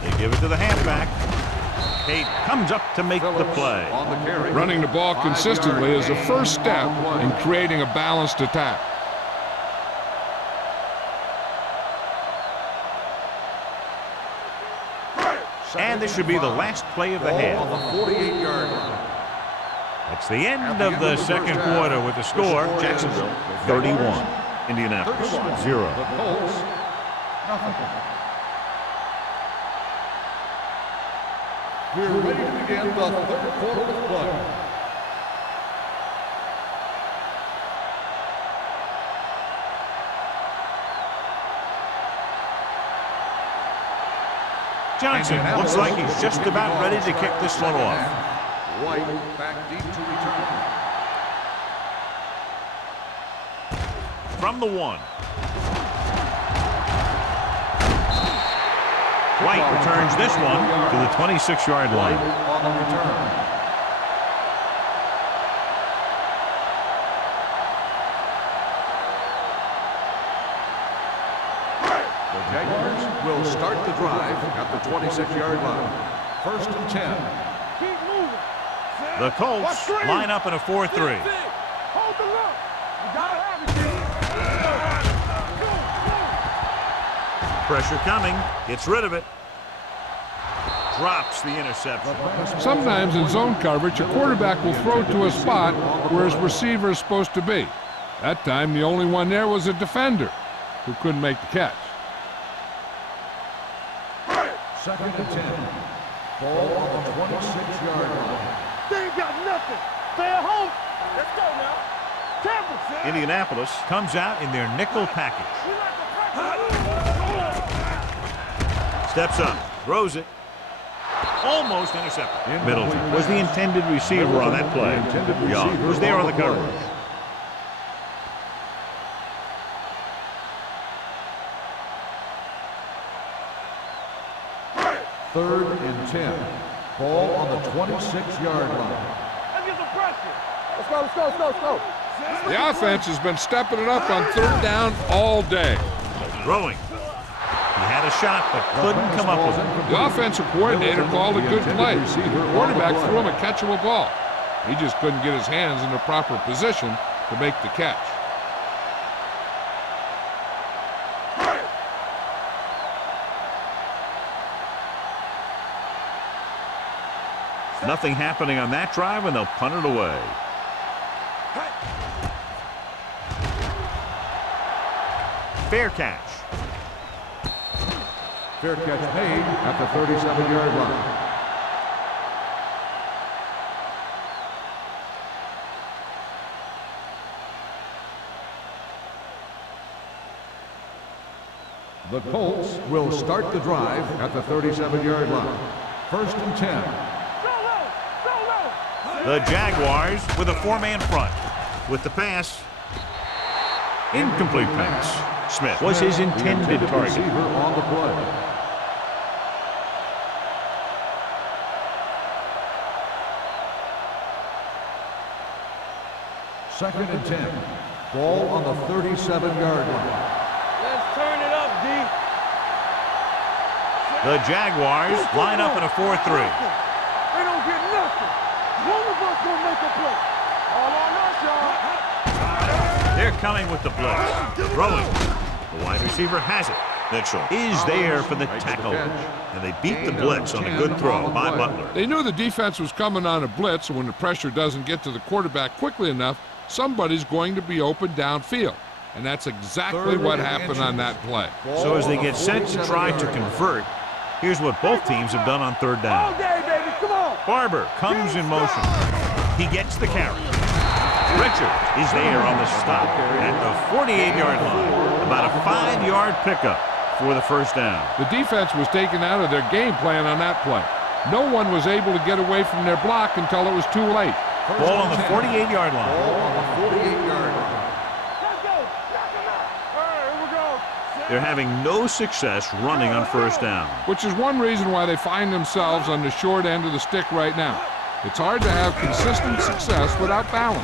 They give it to the halfback. Kate comes up to make the play. On the carry. Running the ball consistently is the first step in creating a balanced attack. And this should be the last play of the half. On the 48-yard line. It's the end of the second quarter with the score, Jacksonville 31, Indianapolis 0. The Colts, nothing. We're ready to begin the third quarter of play. Johnson looks like he's just about ready to kick this one off. White back deep to return. From the 1. White returns this one to the 26-yard line. On the return. The Jaguars will start the drive at the 26-yard line. 1st and 10. Keep moving. The Colts line up in a 4-3. Hold the look. You gotta have it, kid. Pressure coming. Gets rid of it. Drops the interception. Sometimes in zone coverage, a quarterback will throw to a spot where his receiver is supposed to be. That time, the only one there was a defender who couldn't make the catch. 2nd and 10. Ball on the 26-yard line. They ain't got nothing. Stay at home. Let's go now. Campbell. Indianapolis comes out in their nickel package. Steps up. Throws it. Almost intercepted. Middleton was the intended receiver on that play. Young was there on the coverage. 3rd and 10. Ball on the 26-yard line. Let's get some pressure. Let's go, let's go, let's go, let's go. The offense has been stepping it up on 3rd down all day. Throwing. He had a shot, but couldn't come up with it. The offensive coordinator called a good play. The quarterback threw him a catchable ball. He just couldn't get his hands in the proper position to make the catch. Nothing happening on that drive, and they'll punt it away. Fair catch. Fair catch made at the 37-yard line. The Colts will start the drive at the 37-yard line. 1st and 10. The Jaguars with a 4-man front. With the pass. Incomplete pass. Smith was his intended target. Receiver on the play. Second and 10. Ball on the 37-yard line. Let's turn it up, D. The Jaguars line up in a 4-3. They don't get nothing. One of us gonna make a play. All on us, y'all. They're coming with the blitz. Throwing. The wide receiver has it. Mitchell is there for the tackle. And they beat the blitz on a good throw by Butler. They knew the defense was coming on a blitz, and when the pressure doesn't get to the quarterback quickly enough, somebody's going to be open downfield. And that's exactly what happened on that play. So as they get set to try to convert, here's what both teams have done on 3rd down. All day, baby. Come on. Barber comes in motion. He gets the carry. Richard is there on the stop at the 48-yard line. About a 5-yard pickup for the 1st down. The defense was taken out of their game plan on that play. No one was able to get away from their block until it was too late. Ball on the 48-yard line. Ball on the 48-yard line. Let's go. Knock him out. All right, here we go. They're having no success running on 1st down. Which is one reason why they find themselves on the short end of the stick right now. It's hard to have consistent success without balance.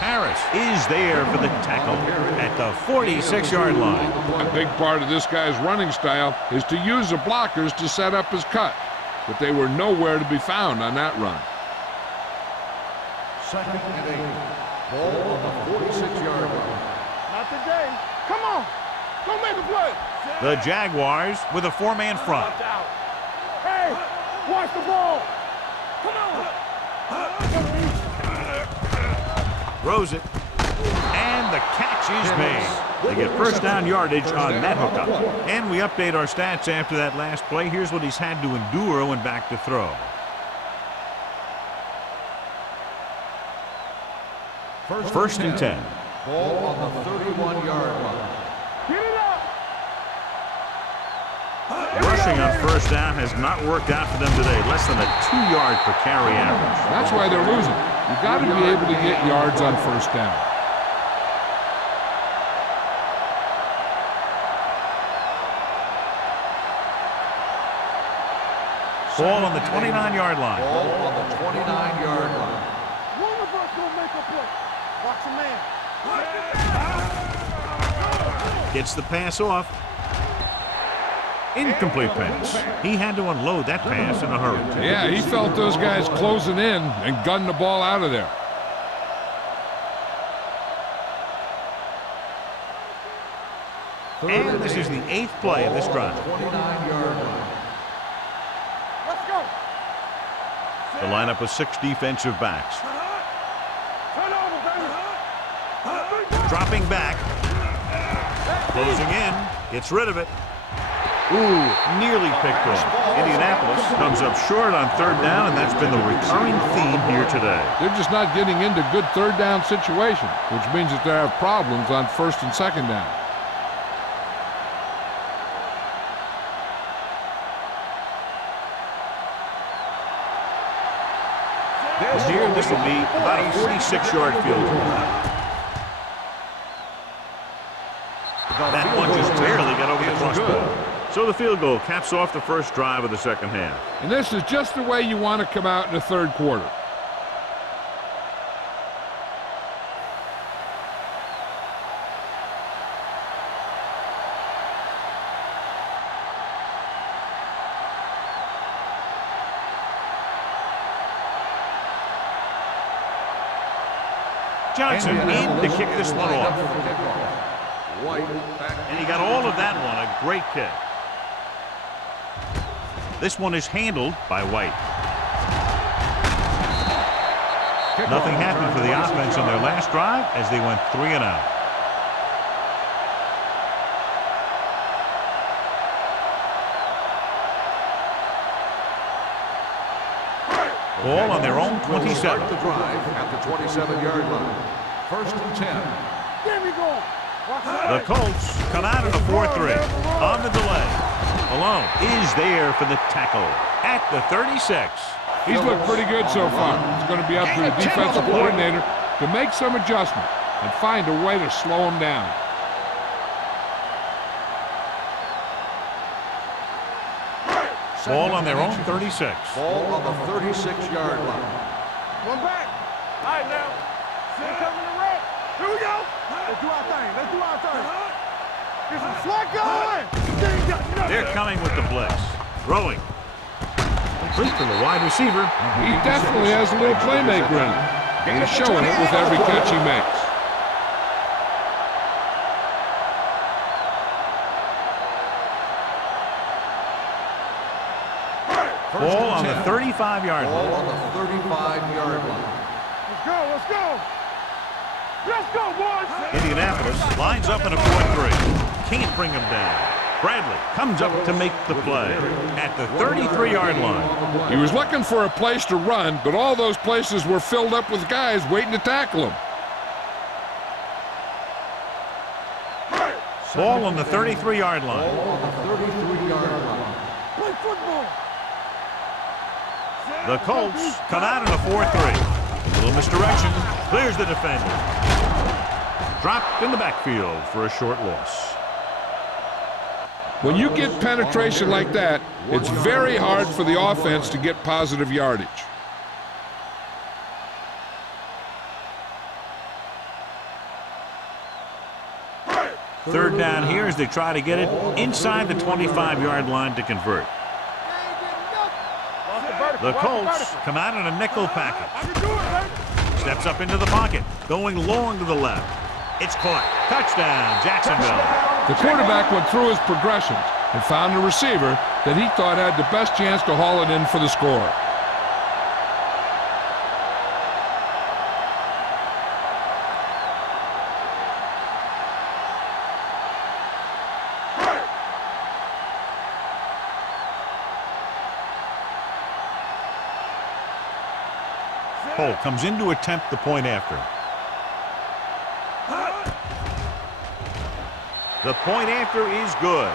Harris is there for the tackle at the 46-yard line. A big part of this guy's running style is to use the blockers to set up his cut. but they were nowhere to be found on that run. 2nd and 8. Ball on the 46-yard line. Not today. Come on. Go make a play. The Jaguars with a 4-man front. Hey, watch the ball. Come on. Throws it. And the catch is made. They get first down yardage on that hookup. And we update our stats after that last play. Here's what he's had to endure when back to throw. First and 10. Ball on the 31-yard line. Get it up. Rushing on first down has not worked out for them today. Less than a 2-yard per carry average. That's why they're losing. You've got to be able to get yards on first down. Ball on the 29-yard line. Ball on the 29-yard line. One of us gonna make a play. Watch a man. Gets the pass off. Incomplete pass. He had to unload that pass in a hurry. Yeah, he felt those guys closing in and gunned the ball out of there. And this is the 8th play of this drive. 29-yard line. Let's go. The lineup of 6 defensive backs. Turn over, baby. Dropping back. Closing in. Gets rid of it. Ooh, nearly picked off. Indianapolis comes up short on 3rd down, and that's been the recurring theme here today. They're just not getting into good 3rd down situations, which means that they have problems on 1st and 2nd down. Here, this will be about a 46-yard field goal. That one just barely got over the crossbar. So the field goal caps off the first drive of the second half. And this is just the way you want to come out in the 3rd quarter. Johnson in to kick this one off. And he got all of that one, a great kick. This one is handled by White. Nothing happened for the offense on their last drive as they went 3 and out. Ball on their own 27. Start the drive at the 27-yard line. 1st and 10. There we go. The Colts come out in a 4-3 on the delay. Malone is there for the tackle at the 36. He's looked pretty good so far. It's going to be up to the defensive coordinator to make some adjustment and find a way to slow him down. Ball on their own 36. Ball on the 36-yard line. One back. All right, now. They're coming to red. Here we go. Let's do our thing. Let's do our thing. Get some slack going. They're coming with the blitz. Throwing. Complete to the wide receiver. He definitely has a little playmaker in him. And he's showing it with every catch he makes. Ball on the 35-yard Ball line. on the 35-yard line. Let's go. Let's go. Let's go, boys. Indianapolis lines up in a 4-3. Can't bring him down. Bradley comes up to make the play at the 33-yard line. He was looking for a place to run, but all those places were filled up with guys waiting to tackle him. Ball on the 33-yard line. Ball on the 33-yard line. Play football. The Colts come out in a 4-3. Little misdirection. Clears the defender. Dropped in the backfield for a short loss. When you get penetration like that, it's very hard for the offense to get positive yardage. Third down here as they try to get it inside the 25-yard line to convert. The Colts come out in a nickel package. I can do it, baby. Steps up into the pocket, going long to the left. It's caught. Touchdown, Jacksonville. The quarterback went through his progressions and found a receiver that he thought had the best chance to haul it in for the score. Cole comes in to attempt the point after. The point after is good.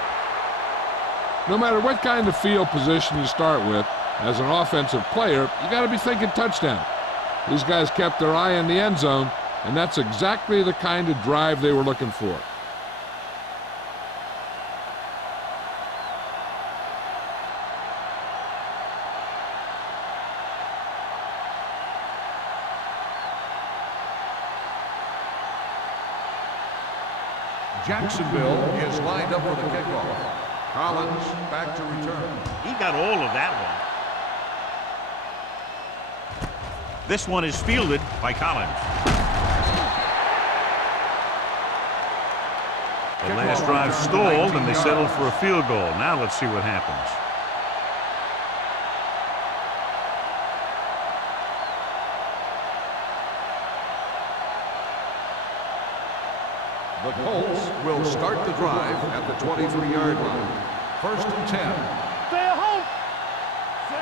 No matter what kind of field position you start with, as an offensive player, you got to be thinking touchdown. These guys kept their eye on the end zone, and that's exactly the kind of drive they were looking for. Jacksonville is lined up for the kickoff. Collins back to return. He got all of that one. This one is fielded by Collins. The last drive stalled, and they settled for a field goal. Now let's see what happens. The Colts will start the drive at the 23-yard line. 1st and 10. Stay at home.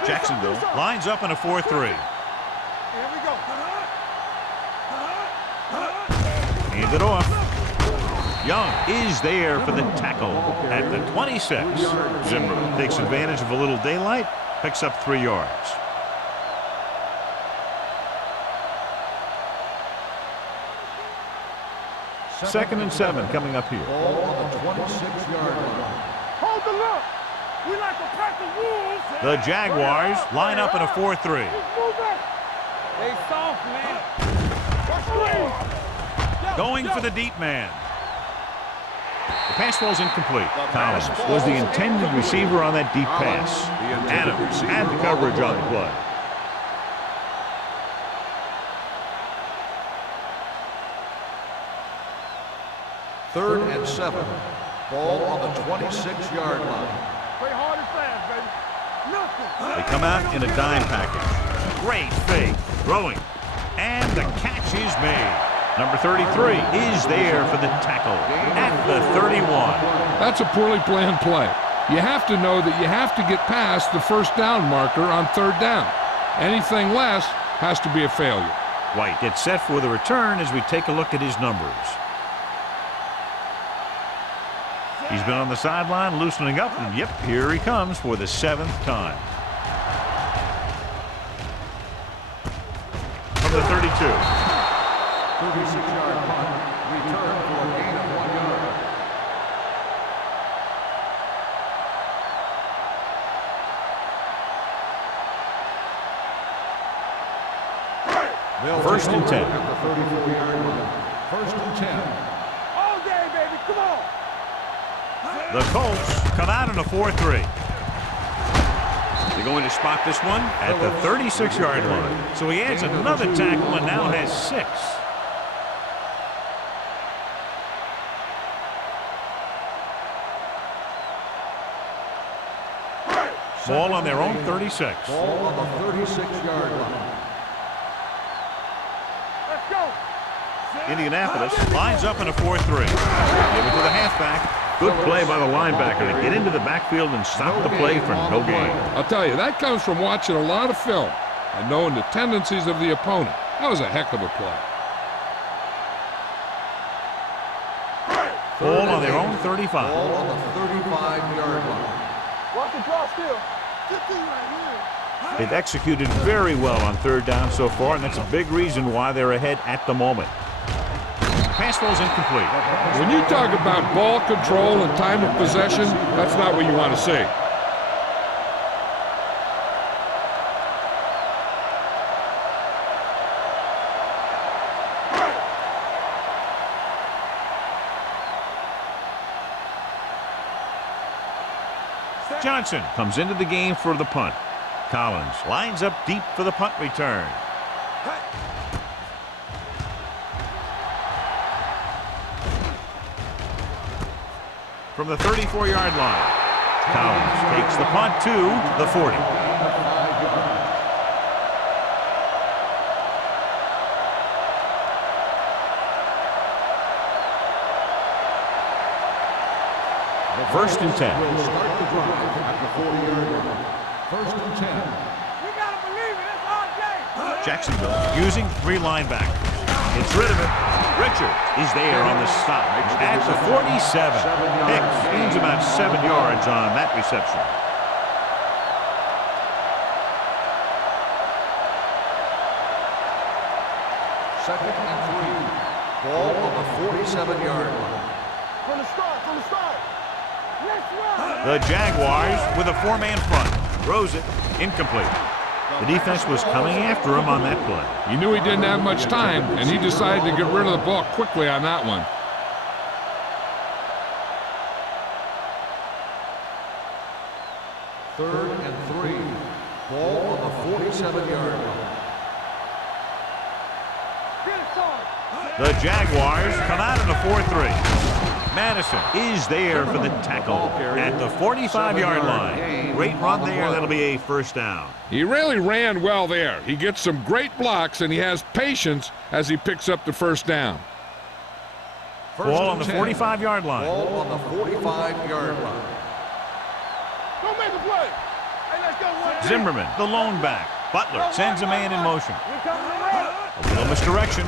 Jacksonville lines up in a 4-3. Here we go. Hand it off. Young is there for the tackle at the 26. Zimmer takes advantage of a little daylight, picks up 3 yards. Second and 7 coming up here. Ball on the 26-yard line. Hold the look. We like to pack the wolves. The Jaguars line up in a 4-3. Just move it. They soft, man. Watch Going for the deep man. The pass ball's incomplete. Collins was the intended receiver on that deep pass. Adams had the coverage on the play. Third and 7. Ball on the 26-yard line. Play hard and fast, baby. Nothing. They come out in a dime package. Great fake. Throwing. And the catch is made. Number 33 is there for the tackle at the 31. That's a poorly planned play. You have to know that you have to get past the first down marker on 3rd down. Anything less has to be a failure. White gets set for the return as we take a look at his numbers. He's been on the sideline loosening up, and yep, here he comes for the 7th time. From the 32. 36-yard punt. Return for a gain of 1 yard. First and 10. At the 34-yard line. 1st and 10. All day, baby. Come on. The Colts come out in a 4-3. They're going to spot this one at the 36-yard line. So he adds another tackle and now has 6. Ball on their own 36. Ball on the 36-yard line. Let's go. Indianapolis lines up in a 4-3. Give it to the halfback. Good play by the linebacker to get into the backfield and stop the play for no gain. I'll tell you, that comes from watching a lot of film and knowing the tendencies of the opponent. That was a heck of a play. Ball on their own 35. Ball on the 35-yard line. Watch the draw still. Good thing right here. They've executed very well on 3rd down so far, and that's a big reason why they're ahead at the moment. Pass ball's incomplete. When you talk about ball control and time of possession, that's not what you want to see. Johnson comes into the game for the punt. Collins lines up deep for the punt return. From the 34-yard line, Collins takes the punt to the 40. First and 10. Will start the drive at the 40-yard line. First and 10. We gotta believe it. It's our game. Jacksonville using 3 linebackers. Gets rid of it. Richard is there on the stop at the 47. Hicks gains about 7 yards on that reception. Second and 3. Ball on the 47-yard line. From the start. The Jaguars with a 4-man front. Throws it. Incomplete. The defense was coming after him on that play. He knew he didn't have much time, and he decided to get rid of the ball quickly on that one. Third and 3. Ball on the 47-yard line. The Jaguars come out in a 4-3. Madison is there for the tackle at the 45-yard line. Great run there. That'll be a first down. He really ran well there. He gets some great blocks, and he has patience as he picks up the first down. Ball on the 45-yard line. Ball on the 45-yard line. Don't make a play. Hey, let's go. One. Zimmerman, the lone back. Butler sends a man in motion. Here comes the run. A little misdirection.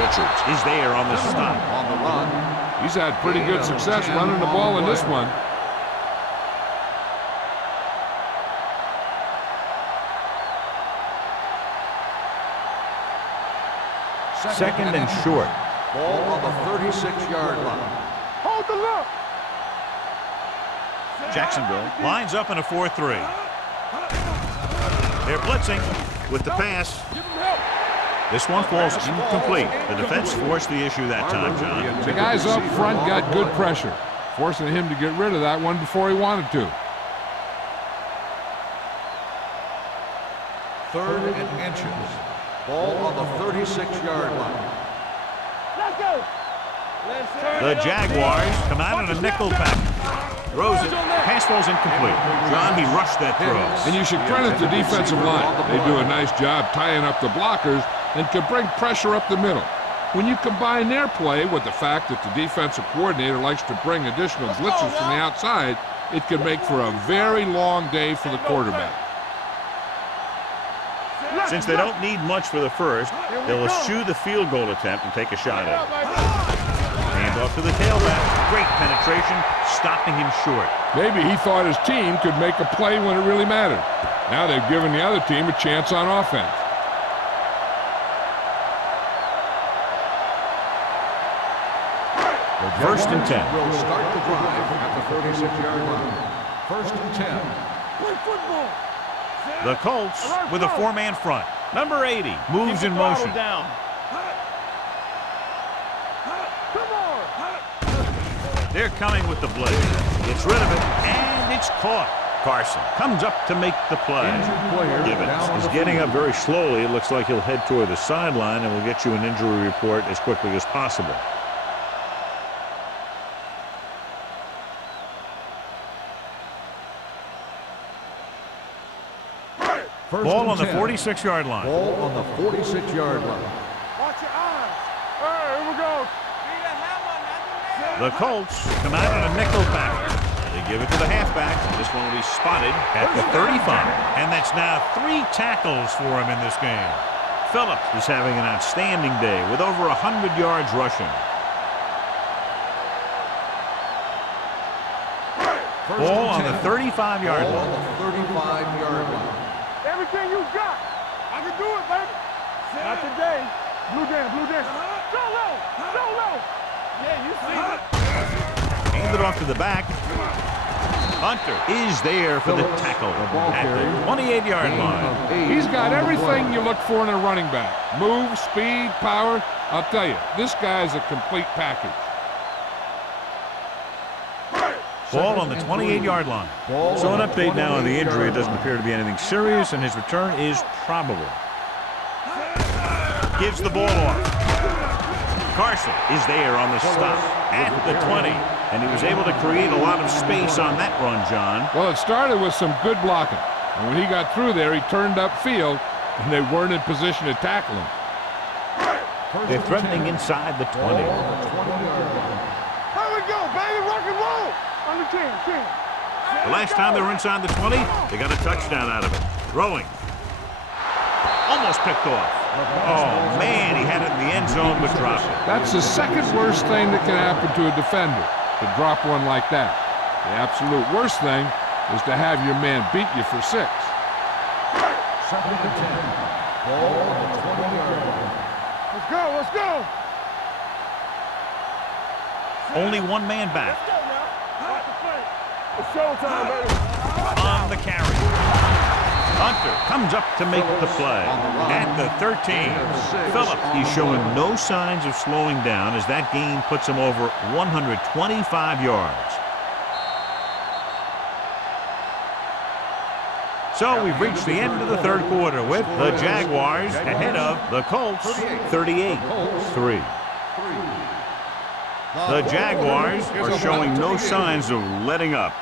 Richards is there on the stop. On the run. He's had pretty good success running the ball in this one. Second and short. Ball on the 36-yard line. Hold the look. Jacksonville lines up in a 4-3. They're blitzing with the pass. Give him help. This one falls incomplete. The defense forced the issue that time, John. The guys up front got good pressure, forcing him to get rid of that one before he wanted to. Third and inches. Ball on the 36-yard line. Let's go. The Jaguars come out in a nickel pack. Throws it. Pass falls incomplete. John, he rushed that throw. And you should credit the defensive line. They do a nice job tying up the blockers and can bring pressure up the middle. When you combine their play with the fact that the defensive coordinator likes to bring additional blitzes from the outside, it can make for a very long day for the quarterback. Since they don't need much for the first, they'll eschew the field goal attempt and take a shot at it. Hand off to the tailback. Great penetration, stopping him short. Maybe he thought his team could make a play when it really mattered. Now they've given the other team a chance on offense. First and 10. Will start the drive at the 36-yard line. First and 10. Play football. The Colts with a 4-man front. Number 80 moves in motion. Down. Come on. They're coming with the blitz. Gets rid of it, and it's caught. Carson comes up to make the play. Gibbons is getting up very slowly. It looks like he'll head toward the sideline, and we'll get you an injury report as quickly as possible. Ball on the 46-yard line. Ball on the 46-yard line. Watch your eyes. All right, here we go. The Colts come out in a nickel package. They give it to the halfback. This one will be spotted at the 35. And that's now 3 tackles for him in this game. Phillips is having an outstanding day with over 100 yards rushing. Ball on the 35-yard Ball line. on the 35-yard line. Everything you got. I can do it, baby. Not today. Blue dance, blue dance. Go low, go low. Yeah, you see it. Hand it off to the back. Hunter is there for the tackle at the 28-yard line. He's got everything you look for in a running back. Move, speed, power. I'll tell you, this guy's a complete package. Ball on the 28-yard line. So an update now on the injury. It doesn't appear to be anything serious, and his return is probable. Gives the ball off. Carson is there on the stop at the 20, and he was able to create a lot of space on that run, John. Well, it started with some good blocking. And when he got through there, he turned upfield, and they weren't in position to tackle him. They're threatening inside the 20. Here we go, baby. Rock and roll. On the 10. The last time they were inside the 20, they got a touchdown out of it. Throwing. Almost picked off. Oh, man, he had it in the end zone but dropped it. That's the second worst thing that can happen to a defender, to drop one like that. The absolute worst thing is to have your man beat you for 6. Second and 10. Ball on the 20-yard line. Let's go. Only one man back. Let's go now. It's showtime, baby. On the carry. Hunter comes up to make the play at the 13. Phillips, he's showing no signs of slowing down as that gain puts him over 125 yards. So we've reached the end of the third quarter with the Jaguars ahead of the Colts 38-3. The Jaguars are showing no signs of letting up.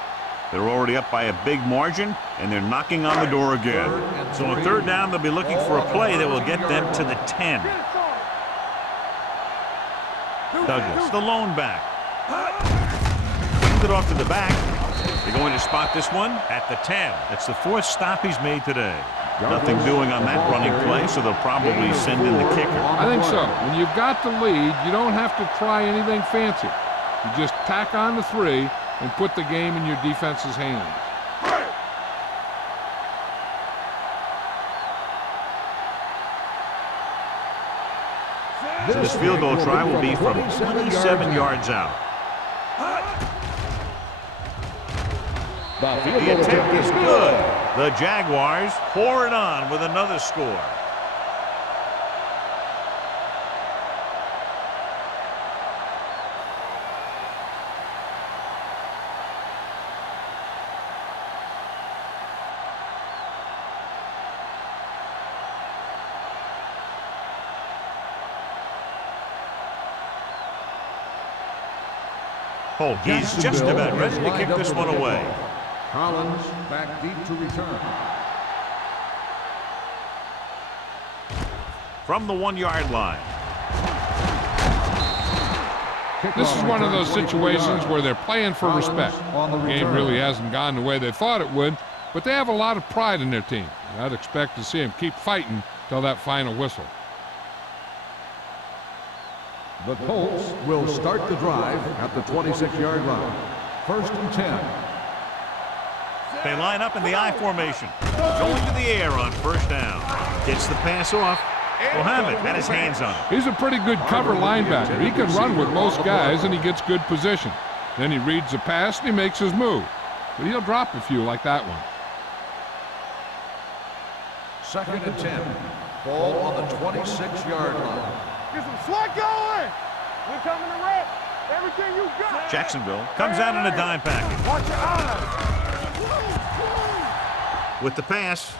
They're already up by a big margin, and they're knocking on the door again. So on third down, they'll be looking for a play that will get them to the 10. Douglas, the lone back. Brings it off to the back. They're going to spot this one at the 10. That's the 4th stop he's made today. Nothing doing on that running play, so they'll probably send in the kicker. I think so. When you've got the lead, you don't have to try anything fancy. You just tack on the 3 and put the game in your defense's hands. So this field goal try will be from 27 yards out. The attempt is good. The Jaguars pour it on with another score. He's just about ready to kick this one away. Collins back deep to return. From the 1-yard line. This is one of those situations where they're playing for respect. The game really hasn't gone the way they thought it would, but they have a lot of pride in their team. I'd expect to see them keep fighting till that final whistle. The Colts will start the drive at the 26-yard line. First and 10. They line up in the I formation. Going to the air on first down. Gets the pass off. Mohammed had his hands on it. He's a pretty good cover linebacker. He can run with most guys, and he gets good position. Then he reads the pass, and he makes his move. But he'll drop a few like that one. Second and 10. Ball on the 26-yard line. Get some slack going. We're coming to wreck. Everything you got. Jacksonville comes out in a dime package. Watch your eyes. With the pass.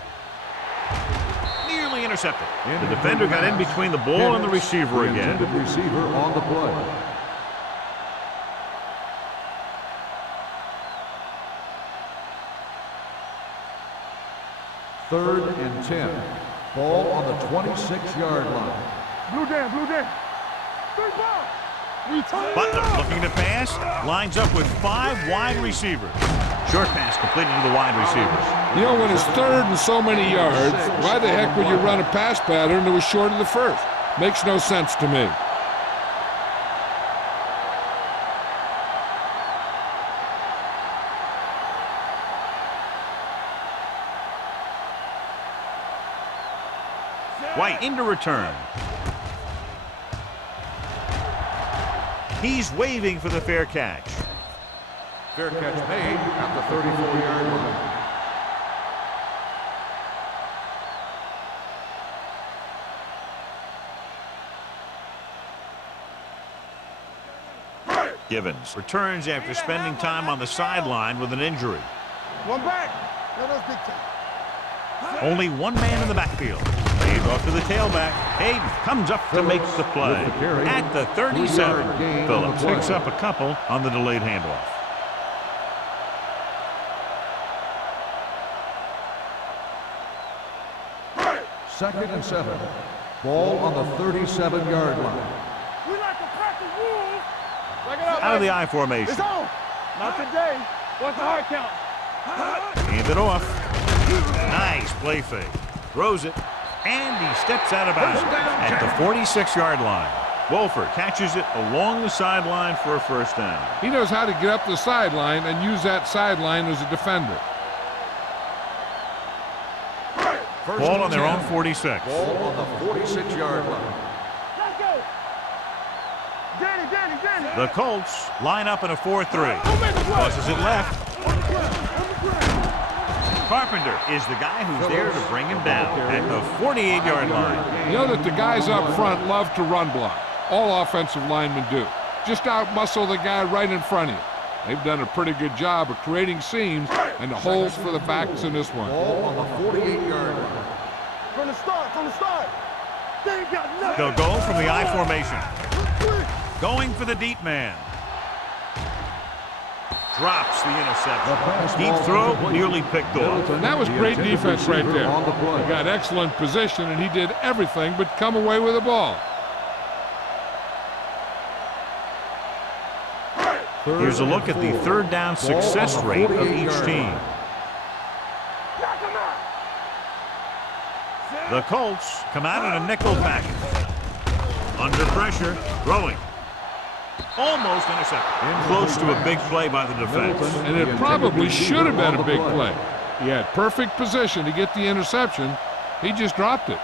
Nearly intercepted. The defender got in between the ball and the receiver again. The receiver on the play. Third and 10. Ball on the 26-yard line. Blue down. 3 ball. Butler looking to pass. Lines up with 5 wide receivers. Short pass completed to the wide receivers. You know, when it's third and so many yards, why the heck would you run a pass pattern that was short of the first? Makes no sense to me. White into return. He's waving for the fair catch. Fair catch made at the 34-yard line. Givens returns after spending time on the sideline with an injury. One back. Let us dictate. Only one man in the backfield. Laid off to the tailback. Hayden comes up to make the play. At the 37, Phillips picks up a couple on the delayed handoff. Second and 7. Ball on the 37-yard line. We like to pack the wolves. Back it up, Out of the baby. I formation. It's on. Not today. What's the hard count? Hand it off. Nice play fake. Throws it. And he steps out of bounds at the 46-yard line. Wolford catches it along the sideline for a first down. He knows how to get up the sideline and use that sideline as a defender. Ball on their own 46. Ball on the 46-yard line. Let's go. Danny. The Colts line up in a 4-3. Don't make a play. Tosses it left. On the ground. Carpenter is the guy who's there to bring him down at the 48-yard line. You know that the guys up front love to run block. All offensive linemen do. Just out-muscle the guy right in front of you. They've done a pretty good job of creating seams and the holes for the backs in this one. Ball on the 48-yard line. From the start. They ain't got nothing. They'll go from the I formation. Going for the deep man. Drops the interception. Deep throw, nearly picked off. And that was great defense right there. He got excellent position, and he did everything but come away with the ball. Here's a look at the third down success rate of each team. Knock him out. The Colts come out in a nickel package. Under pressure, throwing. Almost intercepted. Close to a big play by the defense. And it probably should have been a big play. He had perfect position to get the interception. He just dropped it.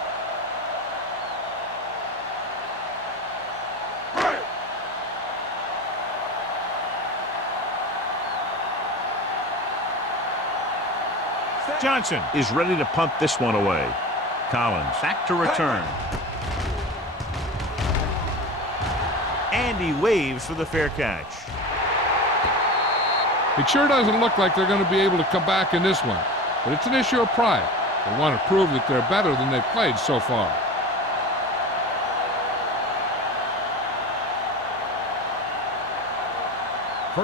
Johnson is ready to punt this one away. Collins back to return. And he waves for the fair catch. It sure doesn't look like they're going to be able to come back in this one, but it's an issue of pride. They want to prove that they're better than they've played so far.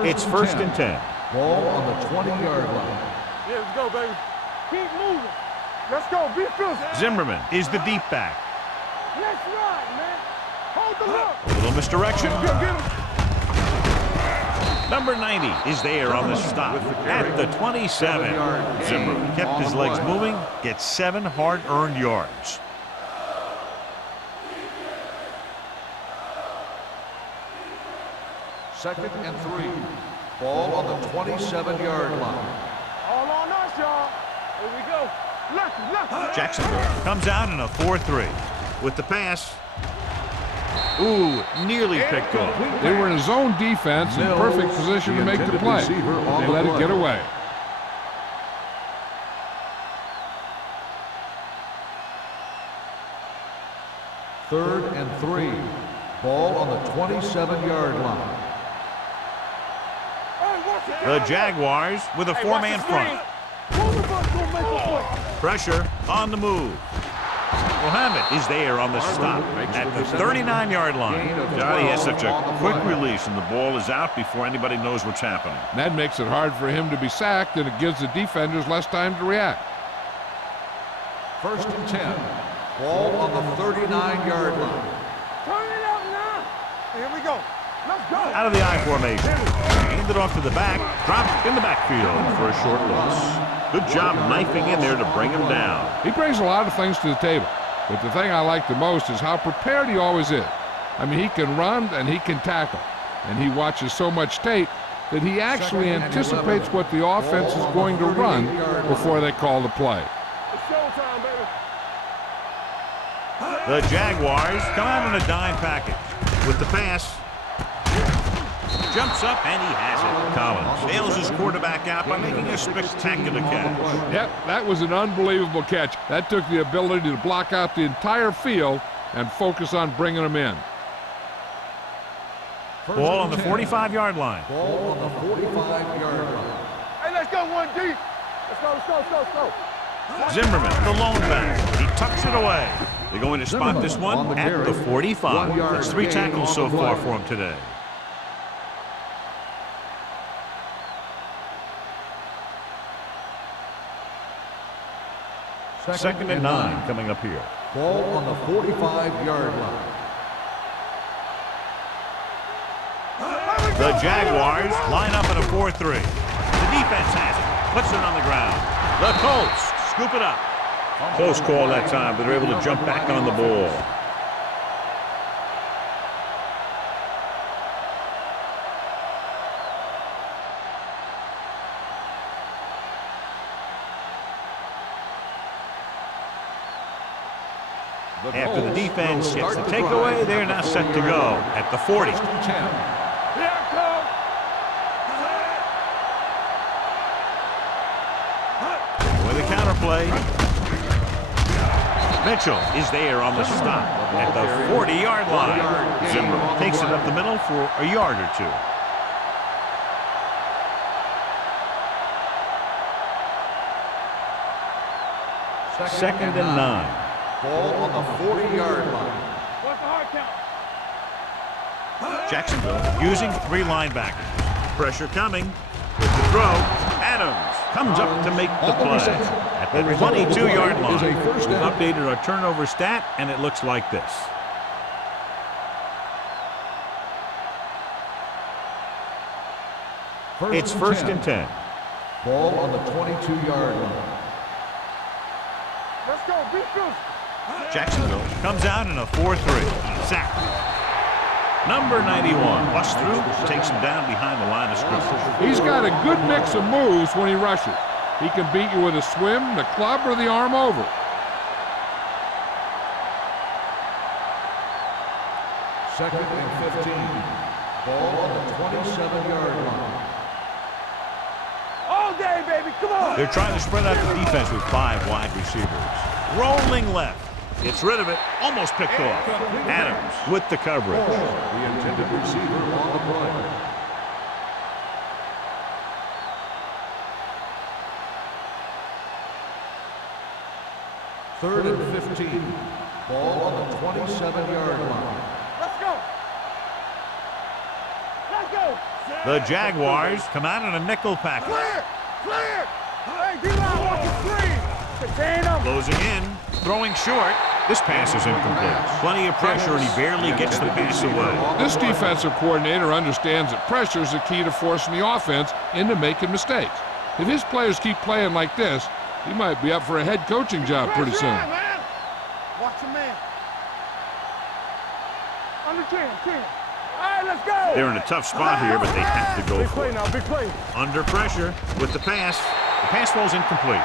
It's first and 10. Ball on the 20-yard line. Yeah, let's go, baby. Keep moving. Let's go. Be physical. Zimmerman is the deep back. Let's ride, man. Hold the look. A little misdirection. Get him. Number 90 is there on the stop at the 27. Zimmerman kept his legs moving, gets 7 hard-earned yards. Second and 3. Ball on the 27-yard line. All on us, y'all. Here we go. Left. Jacksonville comes out in a 4-3. With the pass. Ooh, nearly picked off. They were in a zone defense in perfect position to make the play. They let it get away. Third and 3. Ball on the 27-yard line. The Jaguars with a 4-man front. Pressure on the move. Mohammed is there on the stop at the 39-yard line. Johnny has such a quick release, and the ball is out before anybody knows what's happening. That makes it hard for him to be sacked, and it gives the defenders less time to react. First and 10. Ball on the 39-yard line. Turn it up now. Here we go. Let's go. Out of the I formation. Handed off to the back. Dropped in the backfield for a short loss. Good job knifing in there to bring him down. He brings a lot of things to the table, but the thing I like the most is how prepared he always is. I mean, he can run and he can tackle, and he watches so much tape that he actually anticipates what the offense is going to run before they call the play. It's showtime, baby. The Jaguars come out in a dime package. With the pass. Jumps up and he has it. Collins bails his quarterback out by making a spectacular catch. Yep, that was an unbelievable catch. That took the ability to block out the entire field and focus on bringing them in. Ball on the 45-yard line. Ball on the 45-yard line. Hey, let's go, 1D. Let's go. Zimmerman, the lone back. He tucks it away. They're going to spot this one at the 45. That's 3 tackles so far for him today. Second and 9 coming up here. Ball on the 45-yard line. The Jaguars line up in a 4-3. The defense has it. Puts it on the ground. The Colts scoop it up. Close call that time, but they're able to jump back on the ball. After the defense gets the takeaway, they're now set to go at the 40. Here it comes. With a counterplay. Mitchell is there on the stop at the 40-yard line. Zimmerman takes it up the middle for a yard or 2. Second and 9. Ball on the 40-yard line. What's the hard count? Jacksonville using 3 linebackers. Pressure coming. With the throw, Adams comes up to make the play. At the 22-yard line, we've updated our turnover stat, and it looks like this. It's first and 10. Ball on the 22-yard line. Let's go. Beat this. Jacksonville comes out in a 4-3. Sack. Number 91 busts through, takes him down behind the line of scrimmage. He's got a good mix of moves when he rushes. He can beat you with a swim, the club, or the arm over. Second and 15. Ball on the 27-yard line. All day, baby. Come on. They're trying to spread out the defense with 5 wide receivers. Rolling left. Gets rid of it. Almost picked off. Adams with the coverage. The intended receiver on the play. Third and 15. Ball on the 27-yard line. Let's go. Let's go. The Jaguars come out in a nickel package. Clear. Hey, D-line, watch the screen. Contain them. Closing in. Throwing short. This pass is incomplete. Plenty of pressure, and he barely gets the pass away. This defensive coordinator understands that pressure is the key to forcing the offense into making mistakes. If his players keep playing like this, he might be up for a head coaching job pretty soon. Right, man. Watch your man. Under 10. All right, let's go. They're in a tough spot here, but they have to go Big for play it. now, big play. Under pressure with the pass. The pass falls incomplete.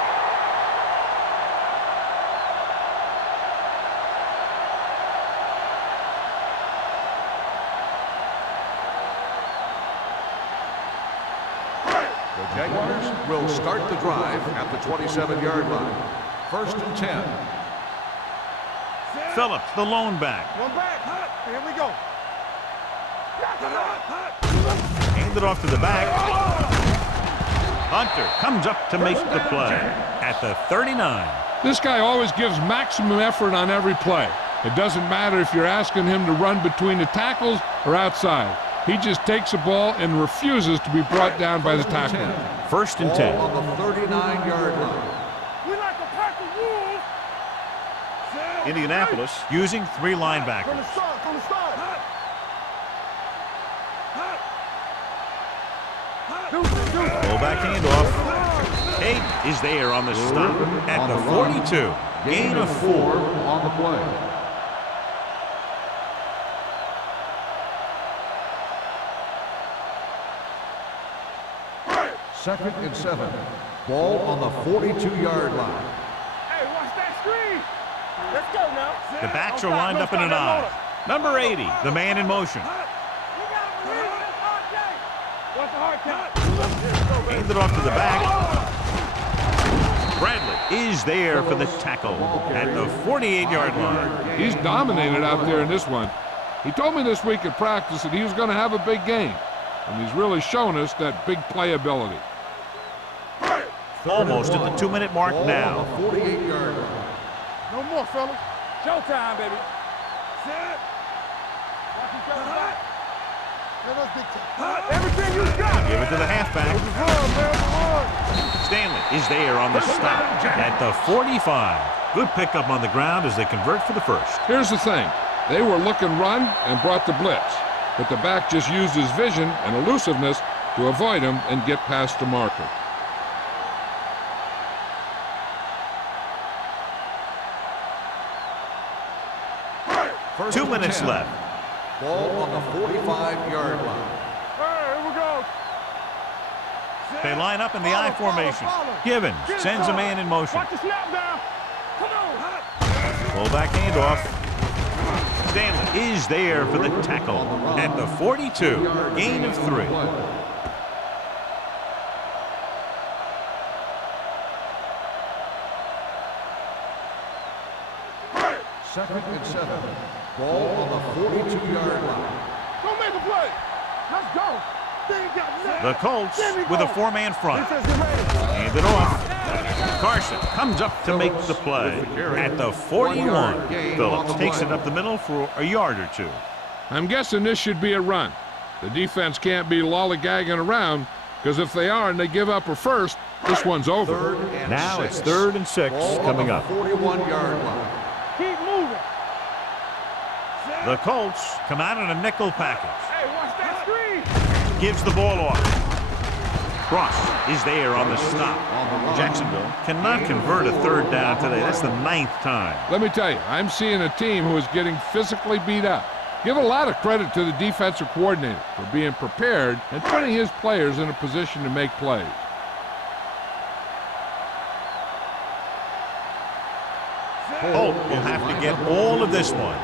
Jaguars will start the drive at the 27-yard line. First and 10. Phillips, the lone back. One back. Here we go. Hand it off to the back. Hunter comes up to make the play at the 39. This guy always gives maximum effort on every play. It doesn't matter if you're asking him to run between the tackles or outside. He just takes the ball and refuses to be brought down by the tackle. First and Ball 10. on the 39-yard line. We like to pack the wolves. Indianapolis using 3 From the linebackers. start. Fullback handoff. Hayden is there on the stop at the 42. Gain of 4. on the play. Second and 7. Ball on the 42-yard line. Hey, watch that screen. Let's go now. The backs are lined up in an I. Number 80, the man in motion. What's the hard count? Hand it off to the back. Bradley is there for the tackle at the 48-yard line. He's dominated out there in this one. He told me this week at practice that he was going to have a big game, and he's really shown us that big playability. Almost at the 2-minute mark now. 48-yard line. No more, fellas. Showtime, baby. Set. Watch each other back. Everything you got. Give it to the halfback. Run, man, run. Stanley is there on the stop at the 45. Good pickup on the ground as they convert for the first. Here's the thing. They were looking run and brought the blitz, but the back just used his vision and elusiveness to avoid him and get past the marker. First 2 minutes 10. left. Ball on the 45-yard line. Hey, here we go. They line up in the I formation. Givens sends a man in motion. Watch the snap down. Come on. Fullback handoff. Stanley is there for the tackle at the 42. Gain of 3. Second and 7. Ball on the 42-yard line. Don't make a play. Let's go. They ain't got nothing. The Colts with a 4-man front. Defense, get ready. Hand it off. Carson comes up to make the play at the 41. Phillips takes it up the middle for a yard or 2. I'm guessing this should be a run. The defense can't be lollygagging around, because if they are and they give up a first, this one's over. Third and Now 6. it's 3rd and 6 Ball coming on up. the 41-yard line. Keep moving. The Colts come out in a nickel package. Hey, watch that screen. Gives the ball off. Cross is there on the stop. Jacksonville cannot convert a 3rd down today. That's the 9th time. Let me tell you, I'm seeing a team who is getting physically beat up. Give a lot of credit to the defensive coordinator for being prepared and putting his players in a position to make plays. Holt will have to get all of this one.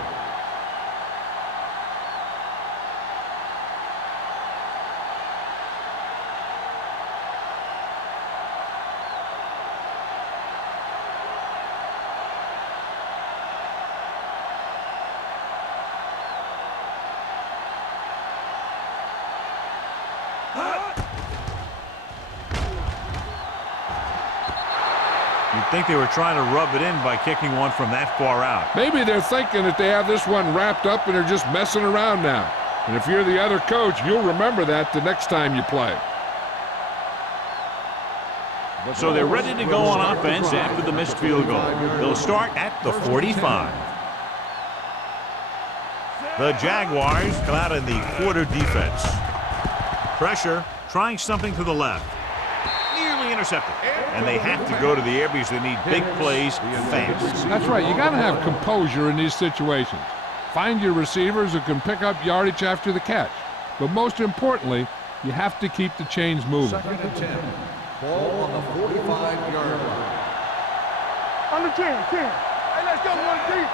You'd think they were trying to rub it in by kicking one from that far out. Maybe they're thinking that they have this one wrapped up and they're just messing around now. And if you're the other coach, you'll remember that the next time you play. So they're ready to go on offense after the missed field goal. They'll start at the 45. The Jaguars come out in the quarter defense. Pressure, trying something to the left. Nearly intercepted. And they have to go to the air because they need big plays fast. That's right. You got to have composure in these situations. Find your receivers who can pick up yardage after the catch. But most importantly, you have to keep the chains moving. Second and 10. Ball on the 45-yard line. On the 10. Hey, let's go, one deep.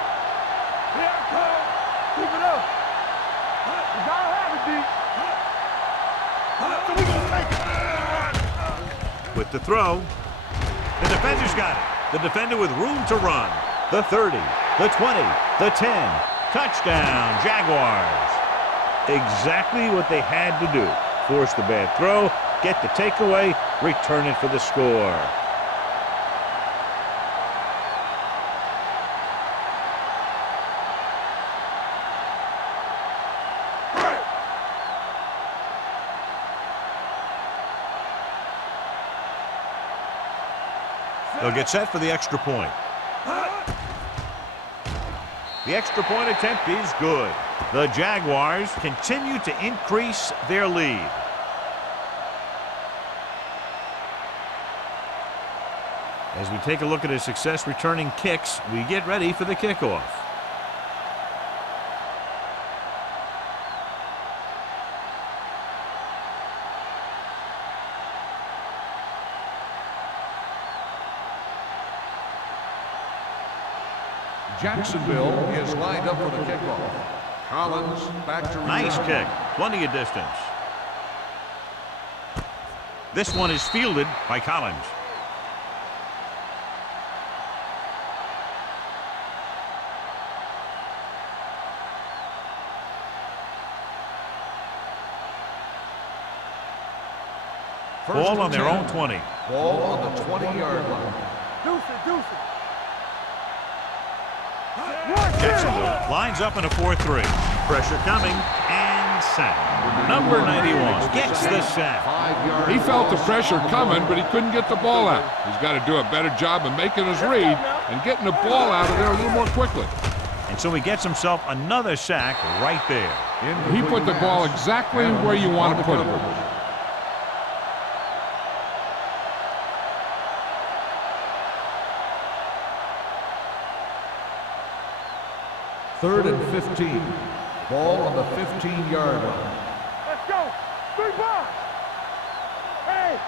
Here I come. Keep it up. You gotta have it, D. So we gonna take it. With the throw, the defender's got it. The defender with room to run. The 30, the 20, the 10. Touchdown, Jaguars. Exactly what they had to do. Force the bad throw, get the takeaway, return it for the score. They'll get set for the extra point. The extra point attempt is good. The Jaguars continue to increase their lead. As we take a look at his success returning kicks, we get ready for the kickoff. Jacksonville is lined up for the kickoff. Collins back to return. Nice kick. Plenty of distance. This one is fielded by Collins. Ball on their own 20. Ball on the 20-yard line. Deuce it. Jacksonville lines up in a 4-3. Pressure coming and sack. Number 91 gets the sack. 5-yard. He felt the pressure coming, but he couldn't get the ball out. He's got to do a better job of making his read and getting the ball out of there a little more quickly. And so he gets himself another sack right there. He put the ball exactly where you want to put it. Third and 15. Ball on the 15-yard line. Let's go. 3 balls. Hey,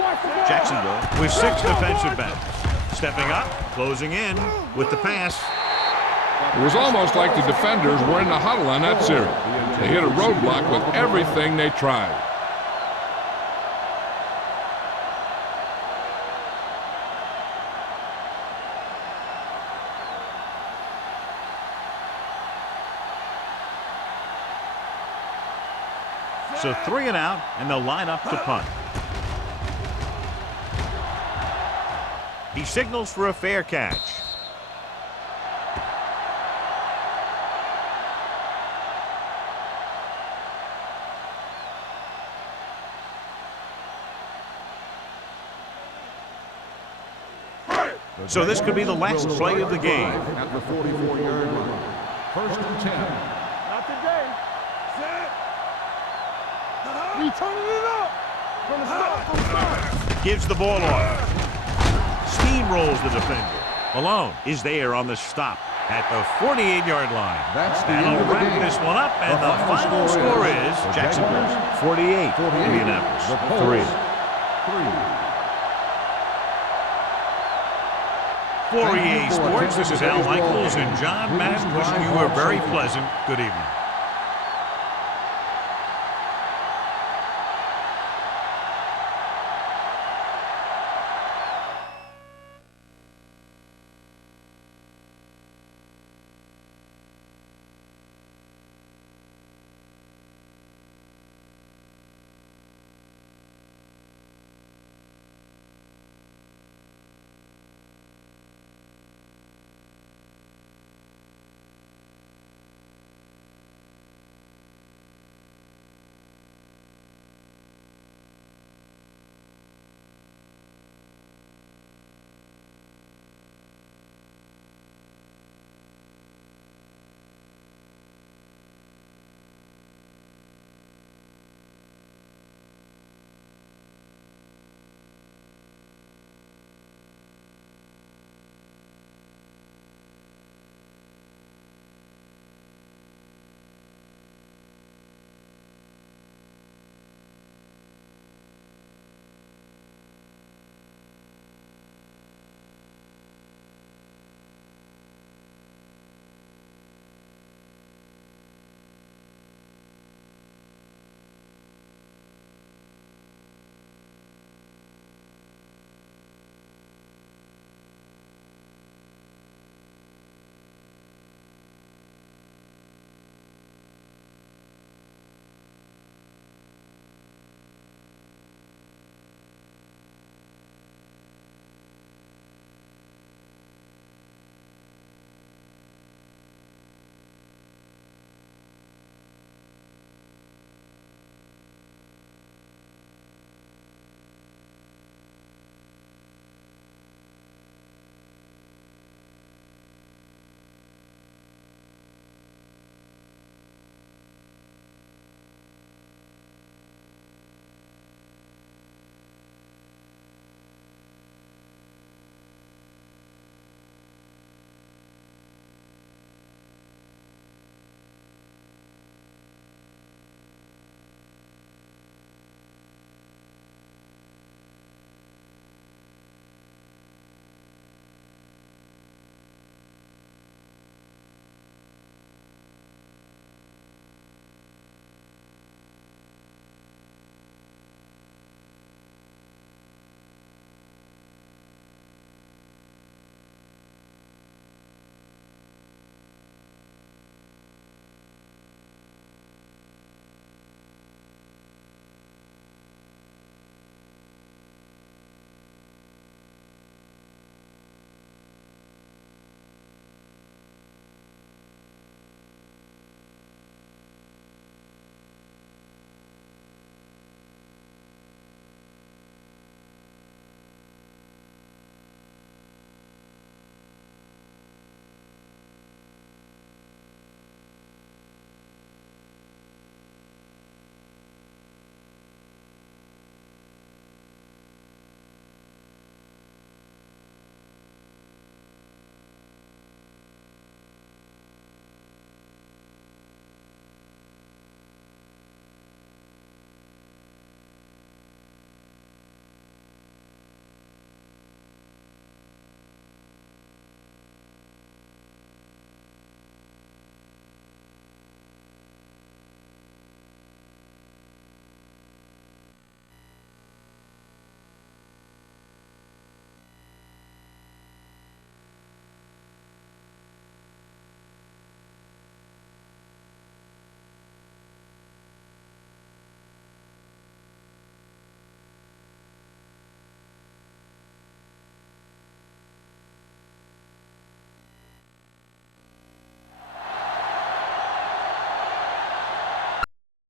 watch the ball. Jacksonville with 6 defensive backs. Stepping up, closing in with the pass. It was almost like the defenders were in the huddle on that series. They hit a roadblock with everything they tried. So 3 and out, and they'll line up to punt. He signals for a fair catch. So this could be the last play of the game. At the 44-yard line. First and 10. Not today. Set. We turning it up. From the start. Gives the ball off. Steamrolls the defender. Malone is there on the stop at the 48-yard line. That's the end That'll of the wrap game. this one up, and The the final final score score is is Jacksonville 48, Indianapolis The Colts 3. 3. For EA Sports, this is Al Michaels and John Madden wishing you a very pleasant good evening.